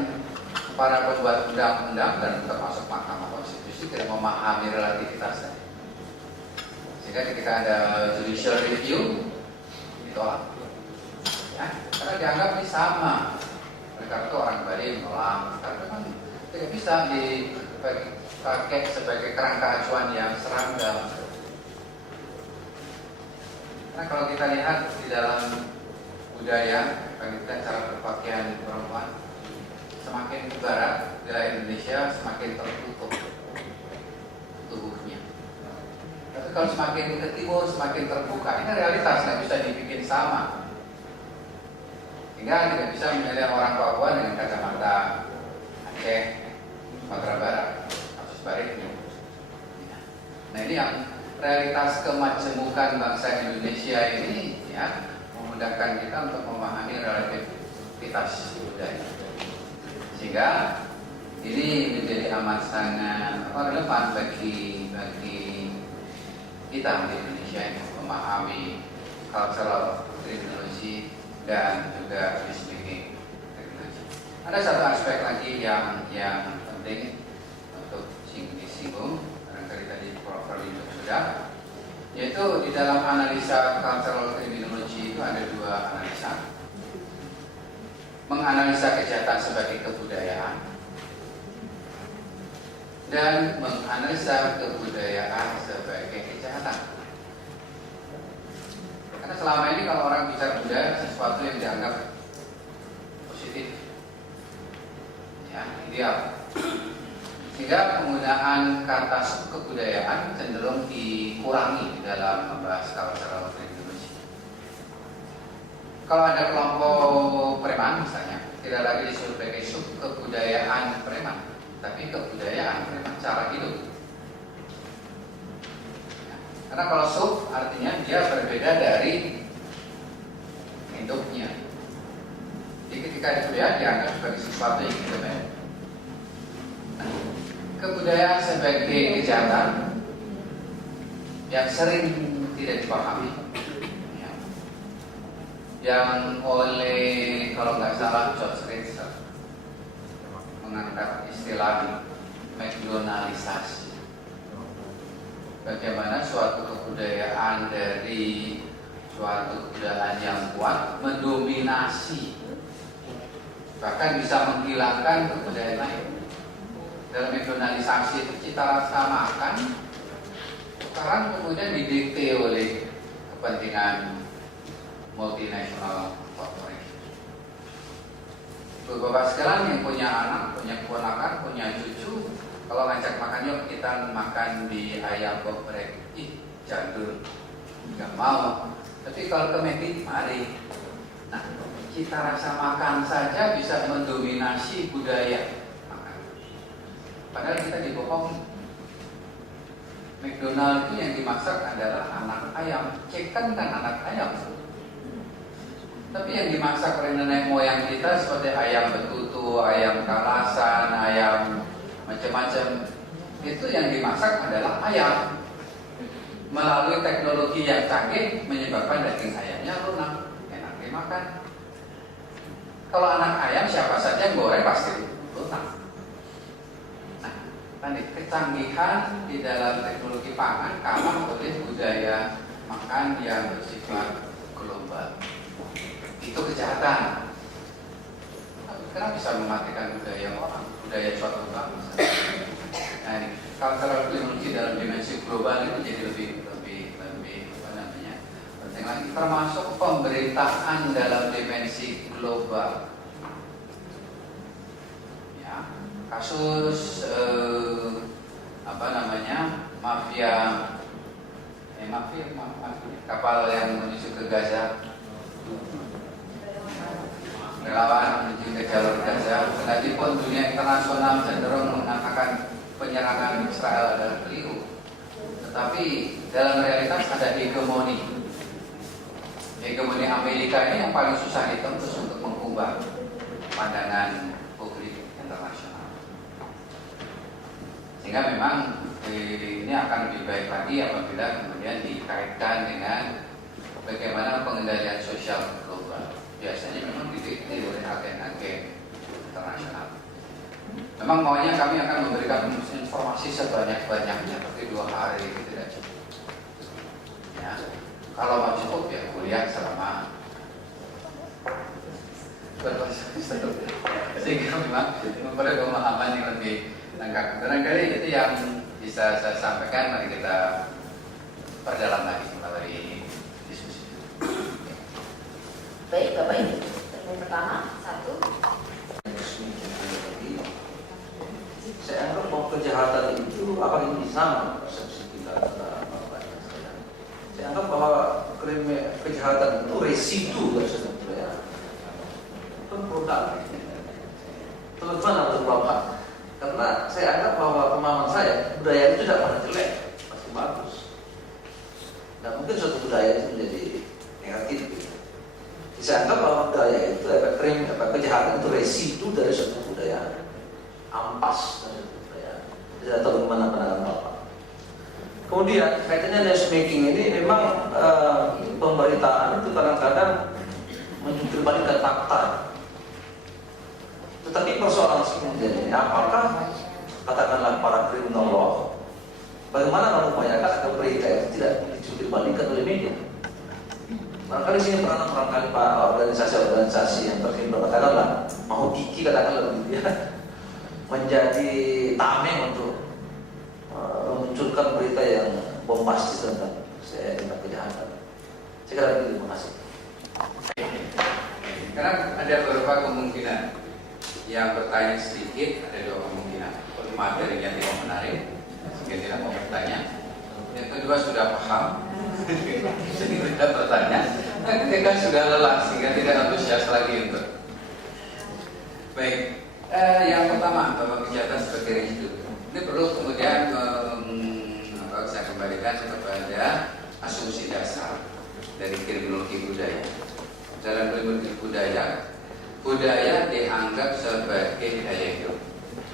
para pembuat undang-undang dan termasuk Mahkamah Konstitusi tidak memahami relativitasnya. Sehingga ketika ada judicial review ditolak. Ya, karena dianggap ini sama. Mereka itu orang Bali menolak, karena kan tidak bisa dipakai sebagai kerangka acuan yang seragam. Karena kalau kita lihat di dalam budaya, kita cara berpakaian perempuan semakin ke barat, budaya Indonesia semakin tertutup tubuhnya. Tapi kalau semakin ke timur semakin terbuka. Ini realitas, nggak bisa dibikin sama. Hingga tidak bisa menilai orang Papua dengan kacamata Aceh, Sumatera Barat, atau sebaliknya. Nah ini yang realitas kemajemukan bangsa Indonesia ini ya memudahkan kita untuk memahami relativitas budaya. Sehingga ini menjadi amat sangat relevan bagi kita di Indonesia yang memahami cultural criminology dan juga speaking technology. Ada satu aspek lagi yang penting untuk disinggung, barangkali tadi Prof. Ralindo sudah, yaitu di dalam analisa cultural criminology itu ada dua analisa. menganalisa kejahatan sebagai kebudayaan dan menganalisa kebudayaan sebagai kejahatan. Karena selama ini kalau orang bicara budaya sesuatu yang dianggap positif, ya, ideal. Sehingga penggunaan kata kebudayaan cenderung dikurangi dalam membahas cultural privilege. Kalau ada kelompok preman misalnya, tidak lagi disebut sebagai sub kebudayaan preman, tapi kebudayaan preman cara hidup. Ya, karena kalau sub artinya dia berbeda dari hidupnya. Jadi ketika itu dia dianggap sebagai sesuatu yang berbeda. Kebudayaan sebagai kejahatan yang sering tidak dipahami, ya, yang oleh kalau nggak salah George Ritzer mengangkat istilah McDonaldisasi. Bagaimana suatu kebudayaan dari suatu kebudayaan yang kuat mendominasi, bahkan bisa menghilangkan kebudayaan lain. Dalam McDonaldisasi itu cita rasa makan sekarang kemudian didikte oleh kepentingan multinational corporation. Bapak sekalian yang punya anak, punya keponakan, punya cucu, kalau ngajak makan yuk kita makan di ayam geprek, ih jadul, nggak mau. Tapi kalau ke McD, mari. Nah, cita rasa makan saja bisa mendominasi budaya. Padahal kita dibohongi. McDonald itu yang dimasak adalah anak ayam, chicken kan anak ayam. Tapi yang dimasak oleh nenek moyang kita seperti ayam betutu, ayam kalasan, ayam macam-macam, itu yang dimasak adalah ayam. Melalui teknologi yang canggih menyebabkan daging ayamnya lunak, enak dimakan. Kalau anak ayam siapa saja yang goreng pasti lunak. Kecanggihan di dalam teknologi pangan kalah oleh budaya makan yang bersifat global. Itu kejahatan. Tapi kenapa bisa mematikan budaya orang, budaya suatu bangsa? Nah, cultural privilege dalam dimensi global itu jadi lebih apa namanya, penting lagi. Termasuk pemberitaan dalam dimensi global. Kasus mafia kapal yang menuju ke Gaza, relawan menuju ke jalur Gaza. Tadi pun dunia internasional cenderung mengatakan penyerangan Israel adalah keliru, tetapi dalam realitas ada hegemoni Amerika ini yang paling susah ditembus untuk mengubah pandangan publik internasional. Sehingga memang ini akan lebih baik lagi apabila kemudian dikaitkan dengan bagaimana pengendalian sosial global. Biasanya memang didikte oleh agen-agen internasional. Memang maunya kami akan memberikan informasi sebanyak-banyaknya, tapi 2 hari itu tidak cukup. Ya, kalau mau cukup ya kuliah selama berproses sehingga memang memperoleh pemahaman yang lebih lengkap. Barangkali itu yang bisa saya sampaikan. Mari kita perdalam lagi melalui diskusi. Baik, Bapak Ibu. Pertanyaan pertama, 1. Saya anggap bahwa kejahatan itu akan ini sama persepsi kita tentang apa-apa. Saya anggap bahwa kejahatan itu residu dari sebuah budaya. Itu produk. Teman-teman harus paham. Karena saya anggap bahwa pemahaman saya budaya itu tidak pernah jelek, pasti bagus. Dan mungkin suatu budaya itu menjadi negatif. Saya anggap bahwa budaya itu kejahatan itu residu dari suatu budaya, ampas dari suatu budaya. Tidak tahu bagaimana pandangan Bapak. Kemudian kaitannya news making ini memang pemberitaan itu kadang-kadang menjungkir balik ke fakta. Tetapi persoalan kemudian ini, apakah katakanlah para kriminolog bagaimana mengupayakan agar berita itu tidak dijungkir balikan oleh media? Barangkali sini barangkali Pak organisasi-organisasi yang terhimpun katakanlah mau Kiki katakanlah begitu ya, menjadi tameng untuk memunculkan berita yang bombastis tentang kejahatan. Saya kira begitu, terima kasih. Karena ada beberapa kemungkinan. Yang bertanya sedikit, ada dua kemungkinan. Materinya tidak menarik, sehingga tidak mau bertanya. Yang kedua sudah paham, sehingga tidak bertanya. Dan ketika sudah lelah, sehingga tidak antusias lagi untuk. Baik, yang pertama bahwa kejahatan sebagai residu. Ini perlu kemudian saya kembalikan kepada asumsi dasar dari kriminologi budaya. Dalam kriminologi budaya dianggap sebagai gaya hidup,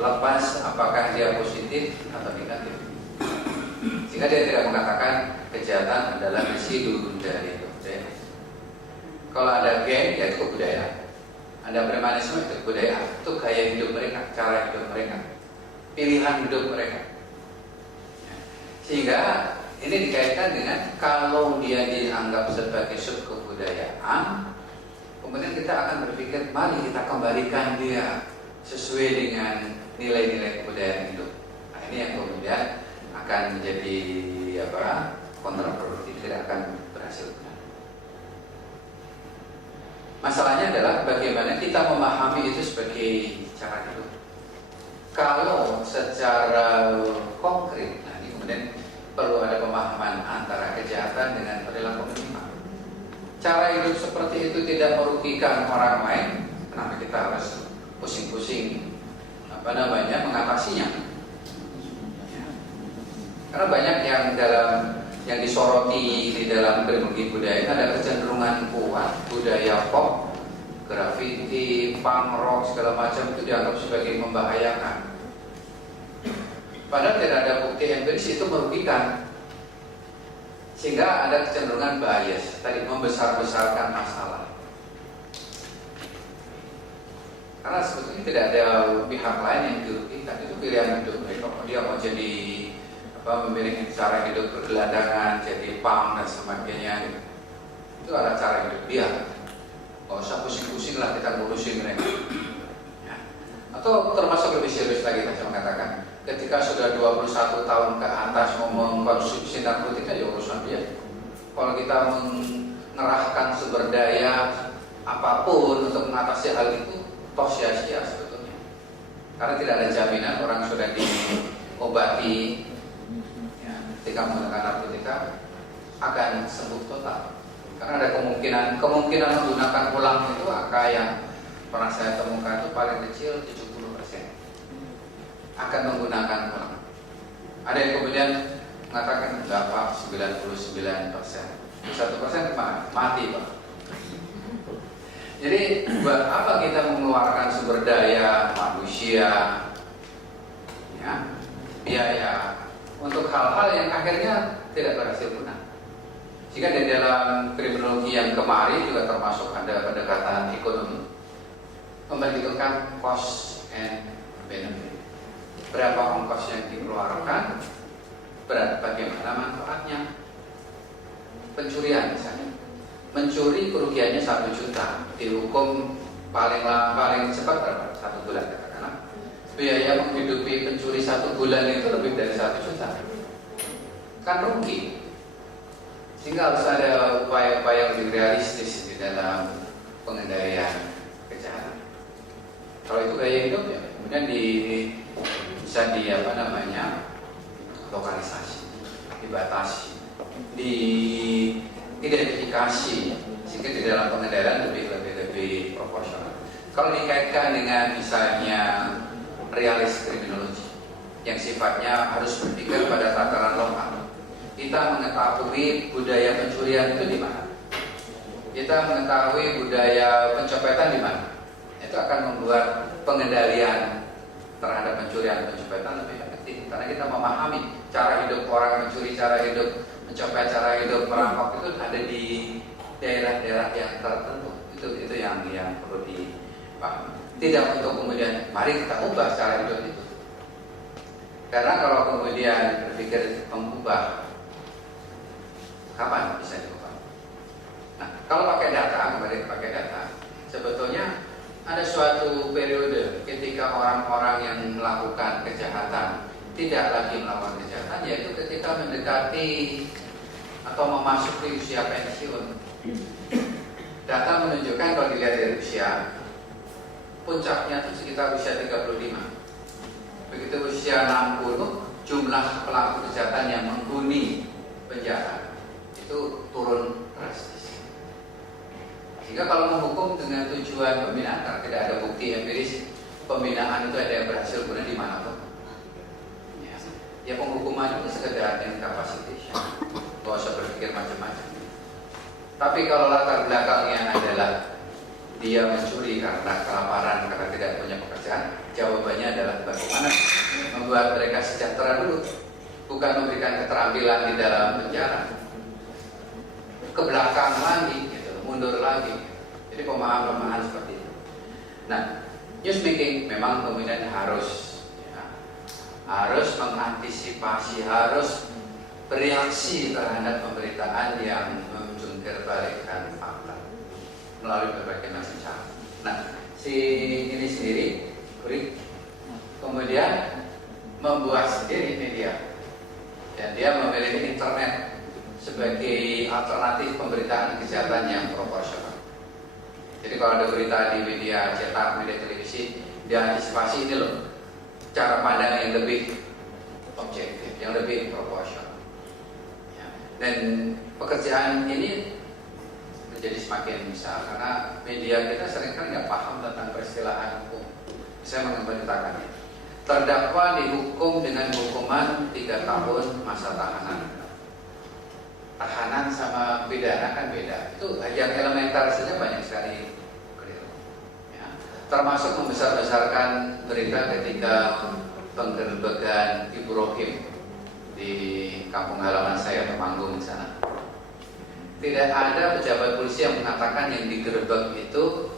lepas apakah dia positif atau negatif. Sehingga dia tidak mengatakan kejahatan adalah residu dari kebudayaan. Kalau ada geng, ya itu kebudayaan. Ada premanisme, itu kebudayaan. Itu gaya hidup mereka, cara hidup mereka, pilihan hidup mereka. Sehingga ini dikaitkan dengan kalau dia dianggap sebagai subkebudayaan, kemudian kita akan berpikir, mari kita kembalikan dia sesuai dengan nilai-nilai kebudayaan hidup. Nah, ini yang kemudian akan menjadi kontraproduktif, tidak akan berhasil. Masalahnya adalah bagaimana kita memahami itu sebagai cara hidup. Kalau secara konkret, nah ini kemudian perlu ada pemahaman antara kejahatan dengan perilaku minimal. Cara hidup seperti itu tidak merugikan orang lain, kenapa kita harus pusing-pusing mengatasinya? Karena banyak yang disoroti di dalam kriminologi budaya, ada kecenderungan kuat budaya pop, graffiti, punk rock segala macam itu dianggap sebagai membahayakan. Padahal tidak ada bukti empiris itu merugikan. Sehingga ada kecenderungan bias, tadi membesar-besarkan masalah. Karena sebetulnya tidak ada pihak lain yang dirugikan, itu pilihan hidup mereka. Dia mau jadi memilih cara hidup bergelandangan, jadi punk dan sebagainya. Itu adalah cara hidup dia. Gak usah pusing-pusing lah kita ngurusin mereka. Ya. Atau termasuk lebih serius lagi saya mengatakan, ketika sudah 21 tahun ke atas mau mengkonsumsi narkotika, ya urusan dia. Kalau kita mengerahkan sumber daya apapun untuk mengatasi hal itu, toh sia-sia sebetulnya. Karena tidak ada jaminan orang sudah diobati, ya, ketika menggunakan narkotika akan sembuh total. Karena ada kemungkinan menggunakan ulang itu angka yang pernah saya temukan itu paling kecil 70%. Akan menggunakan ulang. Ada yang kemudian mengatakan enggak Pak, 99%. 1% mati Pak. Jadi buat apa kita mengeluarkan sumber daya manusia, ya, biaya untuk hal-hal yang akhirnya tidak berhasil guna. Jika di dalam kriminologi yang kemarin juga termasuk ada pendekatan ekonomi, memperhitungkan cost and benefit. Berapa ongkos yang dikeluarkan, bagaimana manfaatnya. Pencurian misalnya, mencuri kerugiannya 1 juta, dihukum paling cepat berapa? 1 bulan katakanlah. Biaya menghidupi pencuri 1 bulan itu lebih dari 1 juta, kan rugi. Sehingga harus ada upaya-upaya lebih realistis di dalam pengendalian kejahatan. Kalau itu gaya hidup ya, kemudian bisa lokalisasi, dibatasi, diidentifikasi, sehingga di dalam pengendalian lebih proporsional. Kalau dikaitkan dengan misalnya realis kriminologi yang sifatnya harus berpikir pada tataran lokal, kita mengetahui budaya pencurian itu di mana, kita mengetahui budaya pencopetan di mana, itu akan membuat pengendalian terhadap pencurian dan pencopetan lebih efektif. Karena kita memahami cara hidup orang mencuri, cara hidup mencopet, cara hidup merampok itu ada di daerah-daerah yang tertentu. Itu yang perlu dipahami. Tidak untuk kemudian mari kita ubah cara hidup itu. Karena kalau kemudian berpikir mengubah, kapan bisa diubah? Nah, kalau pakai data, kembali pakai data, sebetulnya ada suatu periode ketika orang-orang yang melakukan kejahatan tidak lagi melakukan kejahatan, yaitu ketika mendekati atau memasuki usia pensiun. Data menunjukkan kalau dilihat dari usia, puncaknya itu sekitar usia 35. Begitu usia 60, jumlah pelaku kejahatan yang menghuni penjara itu turun drastis. Sehingga kalau menghukum dengan tujuan pembinaan, karena tidak ada bukti empiris pembinaan itu ada yang berhasil kemudian dimanapun. Ya penghukuman itu sekedar incapacitation, nggak usah berpikir macam-macam. Tapi kalau latar belakangnya adalah dia mencuri karena kelaparan, karena tidak punya pekerjaan, jawabannya adalah bagaimana membuat mereka sejahtera dulu, bukan memberikan keterampilan di dalam penjara, ke belakang lagi, gitu, mundur lagi. Jadi pemahaman-pemahaman seperti itu. Nah, newsmaking memang kemudian harus mengantisipasi, harus bereaksi terhadap pemberitaan yang menjungkirbalikkan fakta melalui berbagai macam cara. Nah, si ini sendiri, kemudian membuat sendiri media, dan dia memilih internet sebagai alternatif pemberitaan kejahatan yang proporsional. Jadi kalau ada berita di media cetak, media televisi, dia antisipasi ini loh, cara pandang yang lebih objektif, yang lebih proporsional. Ya. Dan pekerjaan ini menjadi semakin besar karena media kita seringkali nggak paham tentang peristilahan hukum. Saya memberitakannya. Terdakwa dihukum dengan hukuman 3 tahun masa tahanan. Tahanan sama pidana kan beda. Itu yang elementer saja banyak sekali keliru. Ya. Termasuk membesar-besarkan berita ketika penggerbekan Ibu Rohim di kampung halaman saya, Temanggung di sana. Tidak ada pejabat polisi yang mengatakan yang digerebek itu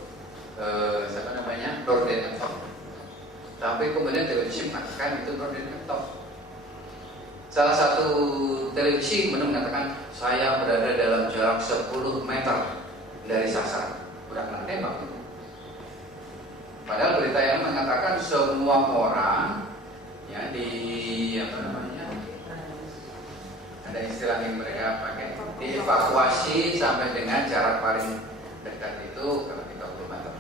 Nurdin Emtok. Tapi kemudian televisi mengatakan itu Nurdin Emtok. Salah satu televisi kemudian mengatakan saya berada dalam jarak 10 meter dari sasaran. Udah kena tembak. Padahal berita yang mengatakan semua orang ya ada istilah yang mereka pakai, dievakuasi sampai dengan jarak paling dekat itu kalau 30 meter.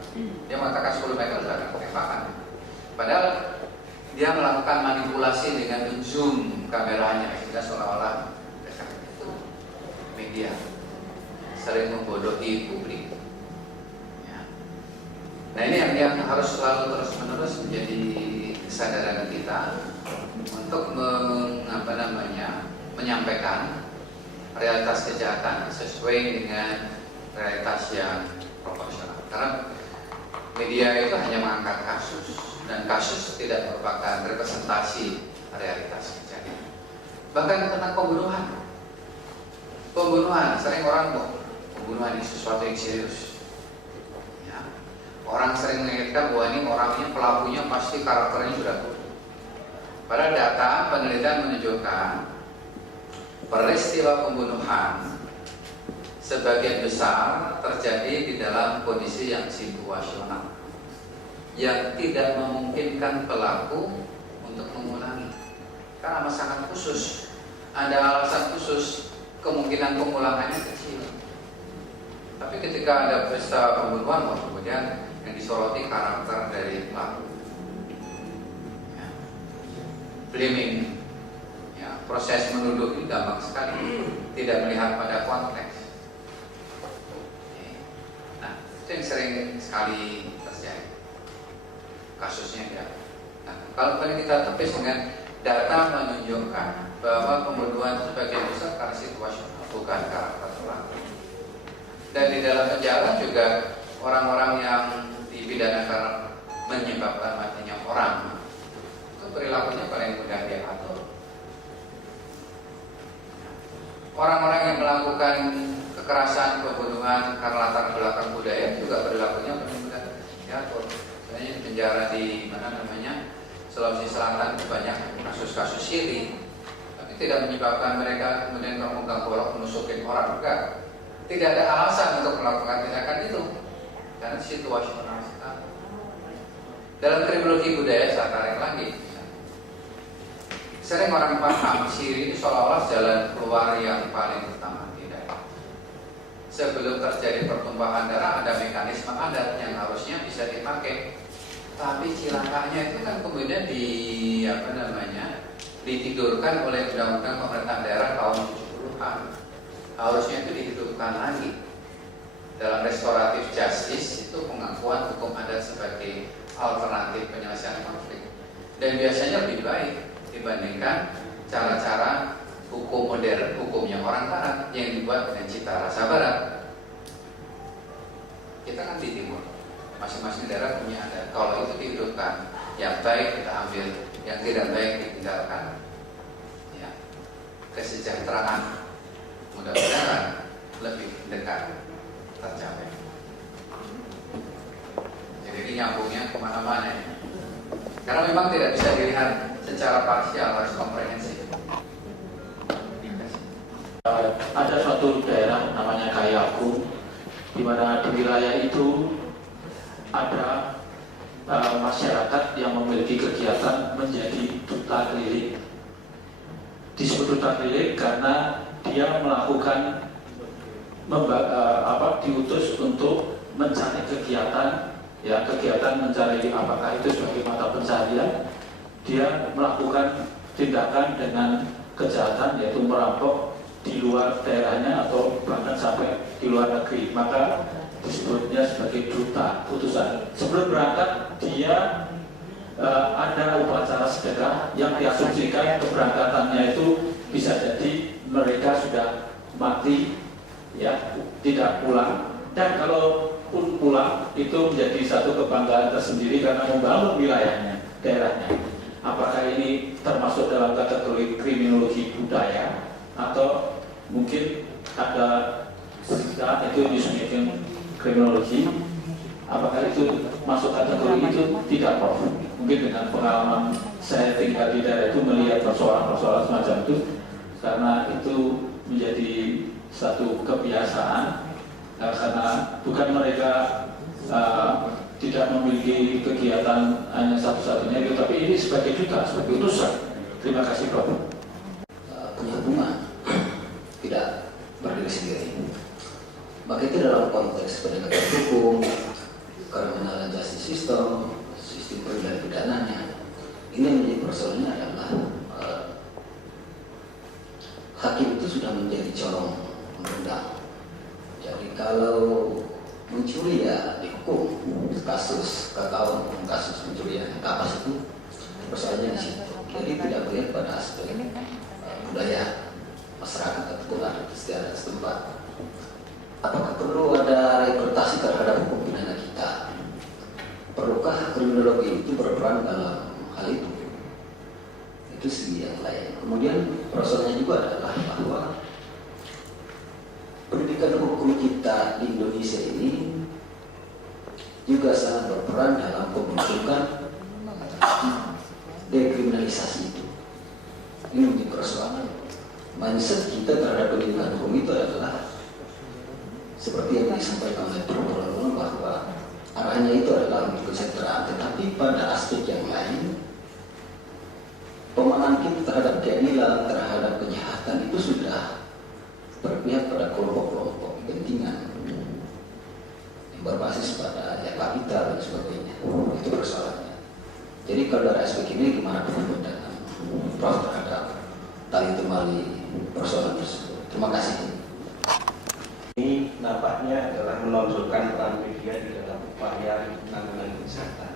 Dia mengatakan 10 meter sudah akan tembakan. Padahal dia melakukan manipulasi dengan zoom kameranya sehingga seolah-olah dekat. Itu media sering membodohi publik. Ya. Nah ini yang harus selalu terus-menerus menjadi kesadaran kita untuk menyampaikan realitas kejahatan sesuai dengan realitas yang proporsional. Karena media itu hanya mengangkat kasus, dan kasus tidak merupakan representasi realitas kejadian. Bahkan tentang pembunuhan, sering orang pembunuhan ini sesuatu yang serius. Ya. Orang sering mengingatkan bahwa ini orangnya, pelakunya pasti karakternya sudah buruk. Padahal data penelitian menunjukkan peristiwa pembunuhan sebagian besar terjadi di dalam kondisi yang situasional, yang tidak memungkinkan pelaku untuk mengulangi. Karena sangat khusus, ada alasan khusus, kemungkinan pengulangannya kecil. Tapi ketika ada peristiwa pembunuhan, kemudian yang disoroti karakter dari pelaku, ya. Blaming, ya. Proses menuduh ini gampang sekali, tidak melihat pada konteks. Nah, itu yang sering sekali terjadi kasusnya ya. Nah, kalau kita tepis dengan data menunjukkan bahwa pembunuhan sebagian besar karena situasional, bukan karakter pelaku. Dan di dalam penjara juga orang-orang yang dipidana karena menyebabkan matinya orang itu perilakunya paling mudah diatur. Orang-orang yang melakukan kekerasan, pembunuhan karena latar belakang budaya juga perilakunya paling mudah diatur. Misalnya penjara di Sulawesi Selatan banyak kasus-kasus siri, tapi tidak menyebabkan mereka kemudian memegang golok menusukin orang, enggak. Tidak ada alasan untuk melakukan tindakan itu karena situasional sekali. Dalam kriminologi budaya saya tarik lagi, sering orang paham siri ini seolah-olah jalan keluar yang paling utama. Tidak. Sebelum terjadi pertumpahan darah ada mekanisme adat yang harusnya bisa dipakai. Tapi cilakanya itu kan kemudian ditidurkan oleh Undang-Undang Pemerintahan Daerah tahun 70-an. Harusnya itu dihidupkan lagi. Dalam restoratif justice itu pengakuan hukum adat sebagai alternatif penyelesaian konflik. Dan biasanya lebih baik dibandingkan cara-cara hukum modern, hukumnya orang barat yang dibuat dengan cita rasa barat. Kita kan di timur, masing-masing daerah punya adat. Kalau itu dihidupkan, yang baik kita ambil, yang tidak baik ditinggalkan. Ya. Kesejahteraan mudah-mudahan lebih dekat tercapai. Jadi ini nyambungnya kemana-mana ya. Karena memang tidak bisa dilihat secara parsial, harus komprehensif. Ada suatu daerah namanya Kayaku, di mana di wilayah itu ada masyarakat yang memiliki kegiatan menjadi duta keliling. Disebut duta keliling karena dia melakukan diutus untuk mencari kegiatan, ya kegiatan mencari apakah itu sebagai mata pencaharian. Dia melakukan tindakan dengan kejahatan yaitu merampok di luar daerahnya atau bahkan sampai di luar negeri, maka disebutnya sebagai duta utusan. Sebelum berangkat dia ada upacara sedekah yang diasumsikan keberangkatannya itu bisa jadi mereka sudah mati, ya tidak pulang, dan kalau pun pulang itu menjadi satu kebanggaan tersendiri karena membangun wilayahnya, daerahnya. Apakah ini termasuk dalam kategori kriminologi budaya atau mungkin ada cerita itu disebutkan kriminologi? Apakah itu masuk kategori itu? Tidak, Prof. Mungkin dengan pengalaman saya tinggal di daerah itu melihat persoalan-persoalan semacam itu, karena itu menjadi satu kebiasaan, karena bukan mereka tidak memiliki kegiatan hanya satu-satunya itu, tapi ini sebagai duta, sebagai utusan. Terima kasih, Prof. Punya hubungan, tidak berdiri sendiri. Maka itu dalam konteks penegakan hukum, criminal justice system, sistem peradilan pidananya, ini menjadi persoalannya adalah hakim itu sudah menjadi corong undang. Jadi kalau mencuri ya dihukum, kasus kekawan, kasus pencurian kapas itu persoalannya di situ. Jadi tidak melihat pada aspek budaya masyarakat ataupun adat istiadat setempat. Apakah perlu ada rekrutasi terhadap hukum pidana kita? Perlukah kriminologi itu berperan dalam hal itu? Itu segi yang lain. Kemudian persoalannya juga adalah bahwa pendidikan hukum kita di Indonesia ini juga sangat berperan dalam pembentukan dekriminalisasi itu. Ini menjadi persoalan. Mindset kita terhadap pendidikan hukum itu adalah seperti yang disampaikan oleh Prof. bahwa arahnya itu adalah untuk kesejahteraan, tetapi pada aspek yang lain pemahaman kita terhadap keadilan, terhadap kejahatan itu sudah berpihak pada kelompok-kelompok kepentingan yang berbasis pada ya kapital dan sebagainya. Itu persoalannya. Jadi kalau dari aspek ini gimana pandangan Prof terhadap tali temali persoalan tersebut? Terima kasih. Ini nampaknya adalah menonjolkan peran media di dalam upaya penanganan kesehatan.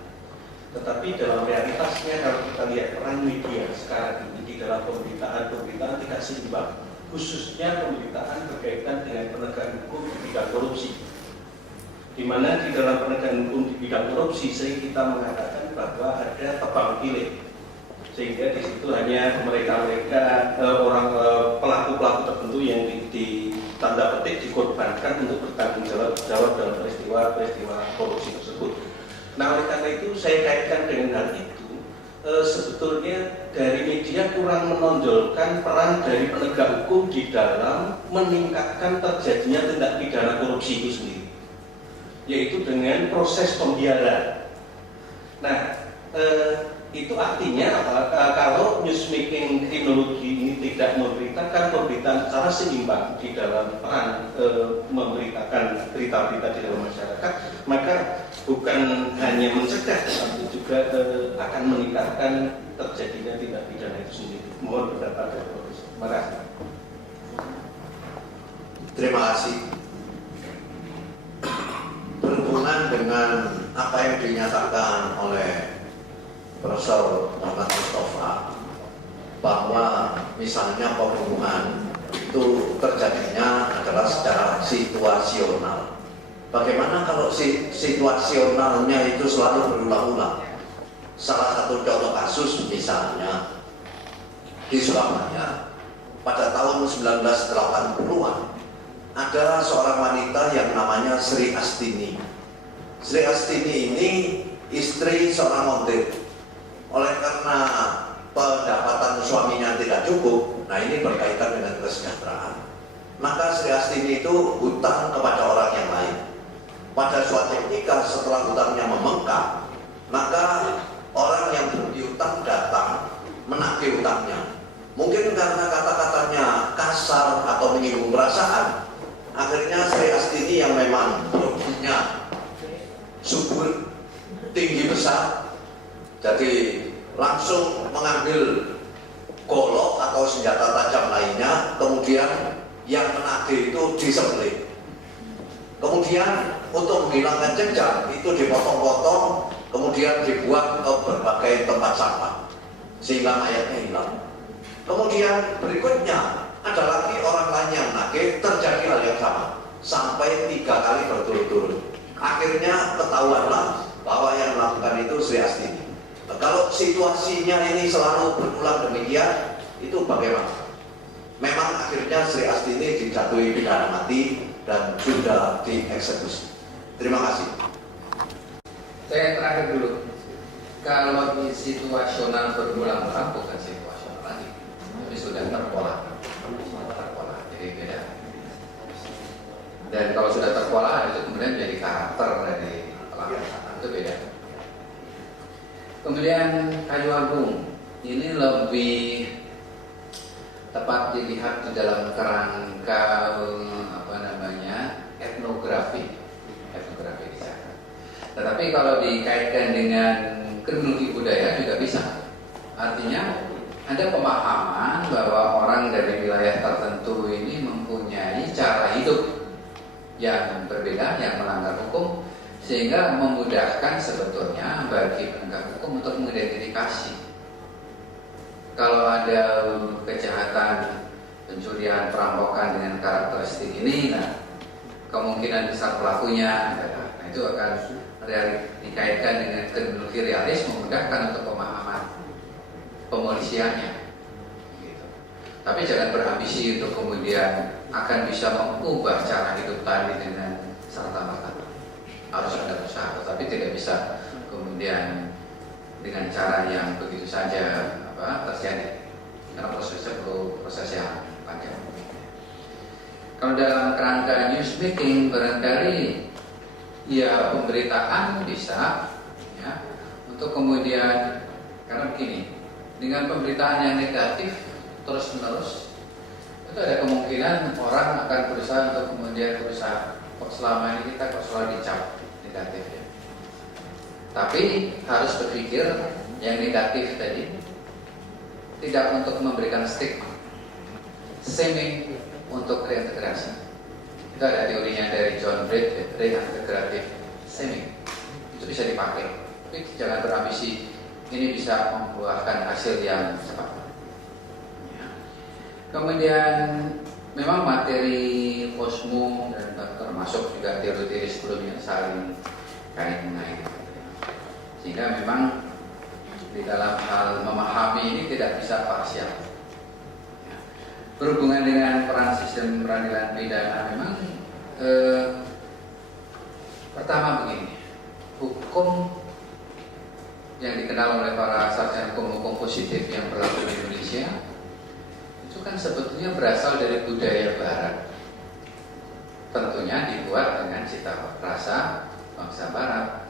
Tetapi dalam realitasnya kalau kita lihat peran media sekarang ini di dalam pemberitaan tidak seimbang, khususnya pemberitaan berkaitan dengan penegakan hukum di bidang korupsi. Di mana di dalam penegakan hukum di bidang korupsi sering kita mengatakan bahwa ada tebang pilih, sehingga di situ hanya mereka orang pelaku-pelaku tertentu yang di tanda petik dikorbankan untuk bertanggung jawab dalam peristiwa korupsi tersebut. Nah, oleh karena itu saya kaitkan dengan hal itu, sebetulnya dari media kurang menonjolkan peran dari penegak hukum di dalam meningkatkan terjadinya tindak pidana korupsi itu sendiri, yaitu dengan proses pembiaran. Nah, itu artinya kalau newsmaking teknologi ini tidak memberitakan pemberitaan secara seimbang di dalam peran memberitakan berita-berita di dalam masyarakat, maka bukan hanya mencegah, tapi juga akan meningkatkan terjadinya tindak pidana itu sendiri. Mohon pendapat dari Profesor. Terima kasih. Terima kasih. Berhubungan dengan apa yang dinyatakan oleh Profesor Muhammad Mustafa bahwa misalnya pembunuhan itu terjadinya adalah secara situasional. Bagaimana kalau situasionalnya itu selalu berulang-ulang? Salah satu contoh kasus misalnya di Surabaya pada tahun 1980-an ada seorang wanita yang namanya Sri Astini. Sri Astini ini istri seorang montir. Oleh karena pendapatan suaminya tidak cukup, nah ini berkaitan dengan kesejahteraan, maka Sri Astini itu hutang kepada orang yang lain. Pada suatu ketika setelah hutangnya membengkak, maka orang yang berberi hutang datang menagih hutangnya. Mungkin karena kata-katanya kasar atau menyinggung perasaan, akhirnya Sri Astini yang memang hobinya subur, tinggi besar, jadi langsung mengambil golok atau senjata tajam lainnya, kemudian yang menagih itu disembelih. Kemudian untuk menghilangkan jejak itu dipotong-potong, kemudian dibuang ke berbagai tempat sampah sehingga mayatnya hilang. Kemudian berikutnya ada lagi orang lain yang menagih, terjadi hal yang sama sampai 3 kali berturut-turut. Akhirnya ketahuanlah bahwa yang melakukan itu Sri Astini. Kalau situasinya ini selalu berulang demikian, itu bagaimana? Memang akhirnya Sri Astini dijatuhi pidana mati dan sudah dieksekusi. Terima kasih. Saya terakhir dulu. Kalau di situasional berulang-ulang bukan situasional lagi, tapi sudah terpola. Jadi beda. Dan kalau sudah terpola itu kemudian menjadi karakter dari pelaku, itu beda. Kemudian kayu agung ini lebih tepat dilihat di dalam kerangka etnografi di sana. Tetapi kalau dikaitkan dengan kriminologi budaya juga bisa. Artinya ada pemahaman bahwa orang dari wilayah tertentu ini mempunyai cara hidup yang berbeda, yang melanggar hukum, sehingga memudahkan sebetulnya bagi penegak hukum untuk mengidentifikasi kalau ada kejahatan, pencurian, perampokan dengan karakteristik ini, nah kemungkinan besar pelakunya, nah itu akan dikaitkan dengan kriminologi realis, memudahkan untuk pemahaman pemolisiannya. Gitu. Tapi jangan berambisi untuk kemudian akan bisa mengubah cara hidup tadi dengan serta-merta. Harus ada usaha, tapi tidak bisa kemudian dengan cara yang begitu saja terjadi, karena prosesnya perlu proses yang panjang. Kalau dalam kerangka newsmaking barangkali ya pemberitaan bisa ya untuk kemudian, karena begini, dengan pemberitaan yang negatif terus-menerus itu ada kemungkinan orang akan berusaha untuk kemudian berusaha kok selama ini kita kok selalu dicap negatif ya. Tapi harus berpikir yang negatif tadi tidak untuk memberikan stigma, shaming untuk reintegrasi. Itu ada teorinya dari John Britt, reintegrative shaming. Itu bisa dipakai, tapi jangan berambisi ini bisa membuahkan hasil yang cepat. Ya. Kemudian memang materi Posmo dan termasuk juga teori-teori sebelumnya saling kait-mengait, sehingga memang di dalam hal memahami ini tidak bisa parsial. Ya. Berhubungan dengan peran sistem peradilan pidana memang pertama begini, hukum yang dikenal oleh para sarjana hukum positif yang berlaku di Indonesia itu kan sebetulnya berasal dari budaya Barat. Tentunya dibuat dengan cita rasa bangsa Barat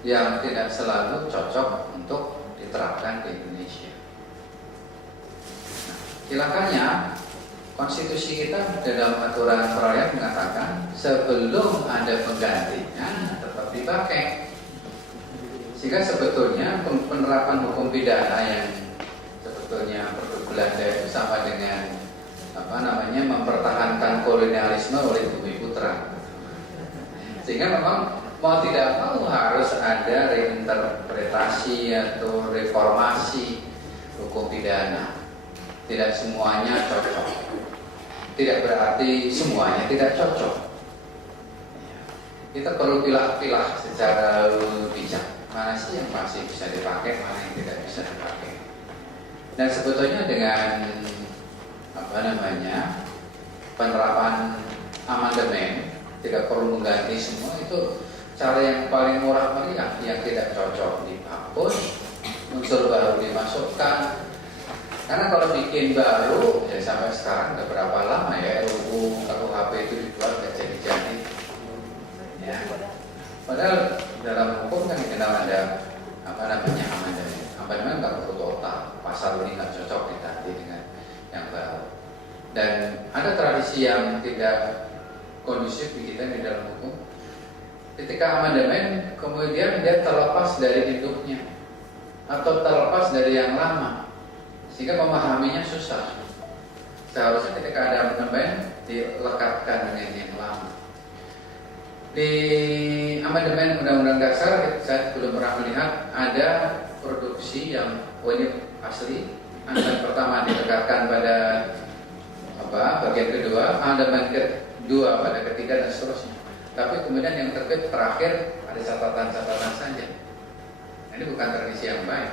yang tidak selalu cocok untuk diterapkan di Indonesia. Nah, silakannya konstitusi kita dalam aturan perayaan mengatakan sebelum ada penggantinya tetap dipakai. Sehingga sebetulnya penerapan hukum pidana yang sebetulnya produk Belanda itu sama dengan mempertahankan kolonialisme oleh Bumi Putra. Sehingga memang mau tidak mau harus ada reinterpretasi atau reformasi hukum pidana. Tidak semuanya cocok. Tidak berarti semuanya tidak cocok. Kita perlu pilah-pilah secara bijak. Mana sih yang masih bisa dipakai, mana yang tidak bisa dipakai. Dan sebetulnya dengan penerapan amandemen tidak perlu mengganti semua, itu cara yang paling murah meriah. Yang tidak cocok dihapus, unsur baru dimasukkan. Karena kalau bikin baru ya sampai sekarang udah berapa lama ya RUU KUHP itu dibuat gak jadi-jadi ya. Padahal dalam hukum kan dikenal ada amandemen. Amandemen nggak perlu total, pasal ini nggak cocok diganti dengan yang baru. Dan ada tradisi yang tidak kondusif di kita di dalam hukum. Ketika amandemen, kemudian dia terlepas dari induknya atau terlepas dari yang lama, sehingga memahaminya susah. Seharusnya ketika ada amandemen dilekatkan dengan yang lama. Di amandemen Undang-Undang Dasar saya belum pernah melihat ada produksi yang ini asli. Amandemen pertama dilekatkan pada bagian kedua, amandemen kedua pada ketiga dan seterusnya. Tapi kemudian yang terbit terakhir ada catatan-catatan saja. Ini bukan tradisi yang baik.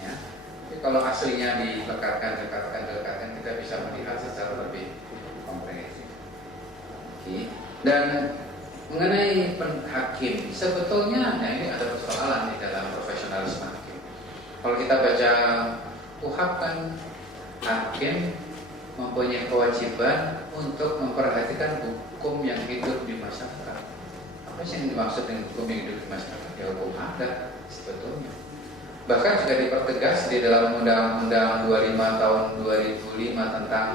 Ya. Tapi kalau aslinya dilekatkan, kita bisa melihat secara lebih komprehensif. Dan mengenai hakim, sebetulnya ini ada persoalan di dalam profesionalisme hakim. Kalau kita baca KUHP kan hakim mempunyai kewajiban untuk memperhatikan hukum yang hidup di masyarakat. Apa sih yang dimaksud dengan hukum yang hidup di masyarakat? Ya hukum adat sebetulnya. Bahkan juga dipertegas di dalam Undang-Undang 25 tahun 2005 tentang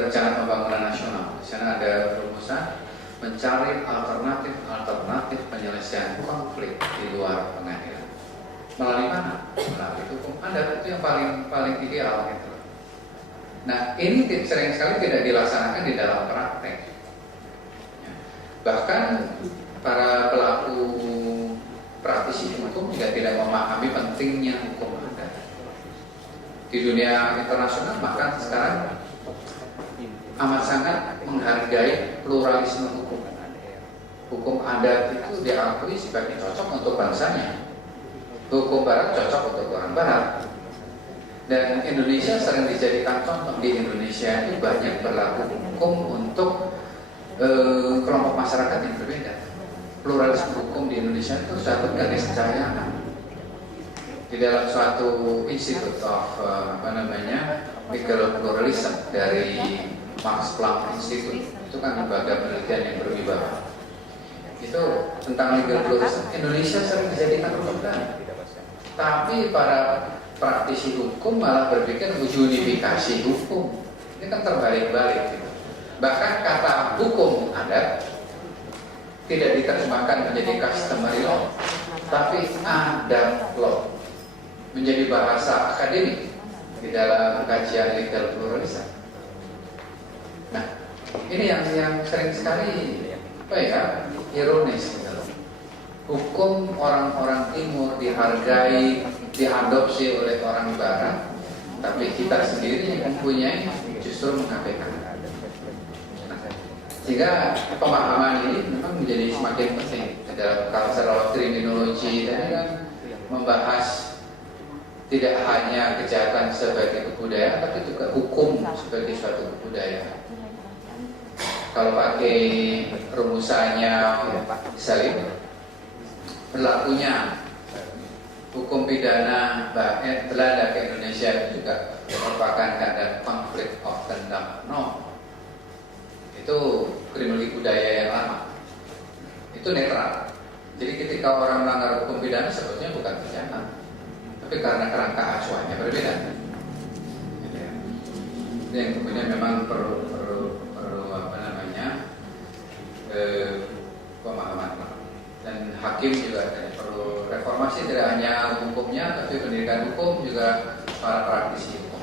Rencana Pembangunan Nasional. Di sana ada rumusan mencari alternatif penyelesaian konflik di luar pengadilan. Melalui mana? Melalui hukum adat. Itu yang paling ideal gitu. Nah, ini sering sekali tidak dilaksanakan di dalam praktek. Bahkan para pelaku praktisi hukum juga tidak memahami pentingnya hukum adat. Di dunia internasional bahkan sekarang amat sangat menghargai pluralisme hukum. Hukum adat itu diakui sebagai cocok untuk bangsanya. Hukum barat cocok untuk orang barat. Dan Indonesia sering dijadikan contoh. Di Indonesia itu banyak berlaku hukum untuk kelompok masyarakat yang berbeda. Pluralisme hukum di Indonesia itu suatu keniscayaan. Di dalam suatu Institute of Legal Pluralism dari Max Planck Institute, itu kan lembaga penelitian yang berwibawa. Itu tentang legal pluralism. Indonesia sering dijadikan rujukan. Tapi para praktisi hukum malah berpikir unifikasi hukum. Ini kan terbalik-balik gitu. Bahkan kata hukum adat tidak diterjemahkan menjadi customary law, tapi adat law, menjadi bahasa akademik di dalam kajian legal pluralism. Nah, ini yang sering sekali ironis gitu. Hukum orang-orang timur dihargai, diadopsi oleh orang barat, tapi kita sendiri yang mempunyai justru mengabaikan. Sehingga pemahaman ini memang menjadi semakin penting. Dalam cultural criminology tadi kan membahas tidak hanya kejahatan sebagai kebudayaan, tapi juga hukum sebagai suatu kebudayaan. Kalau pakai rumusannya Salim, berlakunya hukum pidana Belanda ke Indonesia itu juga merupakan keadaan konflik of conduct. No, itu kriminologi budaya yang lama. Itu netral. Jadi ketika orang melanggar hukum pidana sebetulnya bukan pidana, tapi karena kerangka acuannya berbeda. Ini yang kemudian memang perlu pemahaman. Dan hakim juga perlu reformasi, tidak hanya hukumnya, tapi pendidikan hukum juga para praktisi hukum.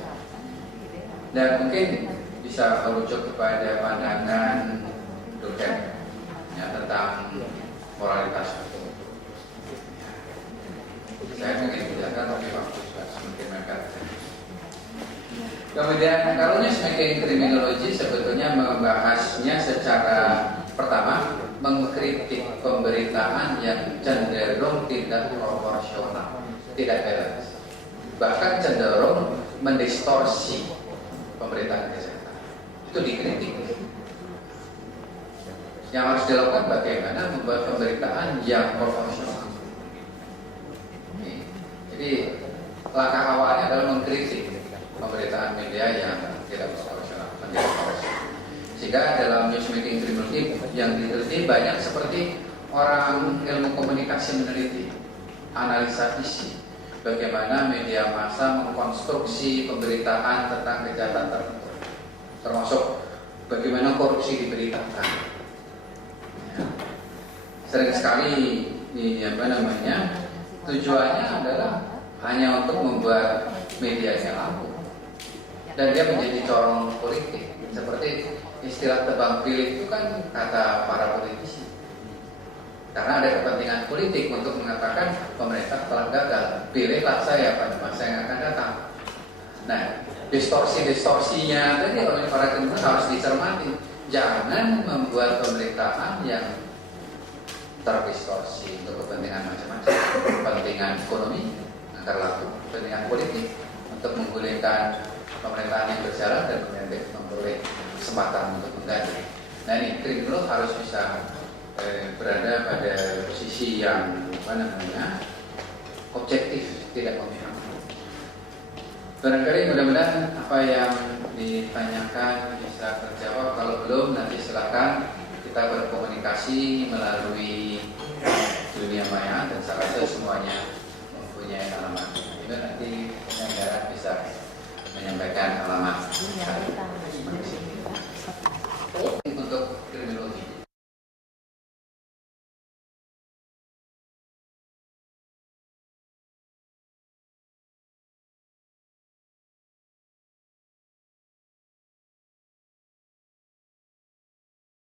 Dan mungkin bisa merujuk kepada pandangan Durkheim ya, tentang moralitas hukum. Saya mungkin tidak tapi waktu sudah semakin mepet. Kemudian kalau newsmaking kriminologi sebetulnya membahasnya secara pertama mengkritik pemberitaan yang cenderung tidak proporsional, tidak balance, bahkan cenderung mendistorsi pemberitaan kesehatan. Itu dikritik. Yang harus dilakukan bagaimana membuat pemberitaan yang proporsional. Jadi langkah awalnya adalah mengkritik pemberitaan media yang tidak proporsional, sehingga dalam newsmaking kriminologi yang diteliti banyak seperti orang ilmu komunikasi meneliti analisa isi, bagaimana media massa mengkonstruksi pemberitaan tentang kejahatan tertentu, termasuk bagaimana korupsi diberitakan. Ya. Sering sekali tujuannya adalah hanya untuk membuat medianya laku. Dan dia menjadi corong politik. Seperti istilah tebang pilih itu kan kata para politisi. Karena ada kepentingan politik untuk mengatakan pemerintah telah gagal, pilihlah saya pada masa yang akan datang. Nah, distorsi-distorsinya tadi oleh para kriminolog harus dicermati. Jangan membuat pemerintahan yang terdistorsi untuk kepentingan macam-macam, kepentingan ekonomi agar laku, kepentingan politik untuk menggulingkan pemerintahan yang berjalan dan kemudian memperoleh kesempatan untuk mengganti. Nah ini kriminolog harus bisa berada pada posisi yang objektif, tidak memihak. Barangkali mudah-mudahan apa yang ditanyakan bisa terjawab. Kalau belum nanti silakan kita berkomunikasi melalui dunia maya dan saya rasa semuanya mempunyai alamat. Itu nanti penyelenggara bisa menyampaikan alamat. Terima kasih.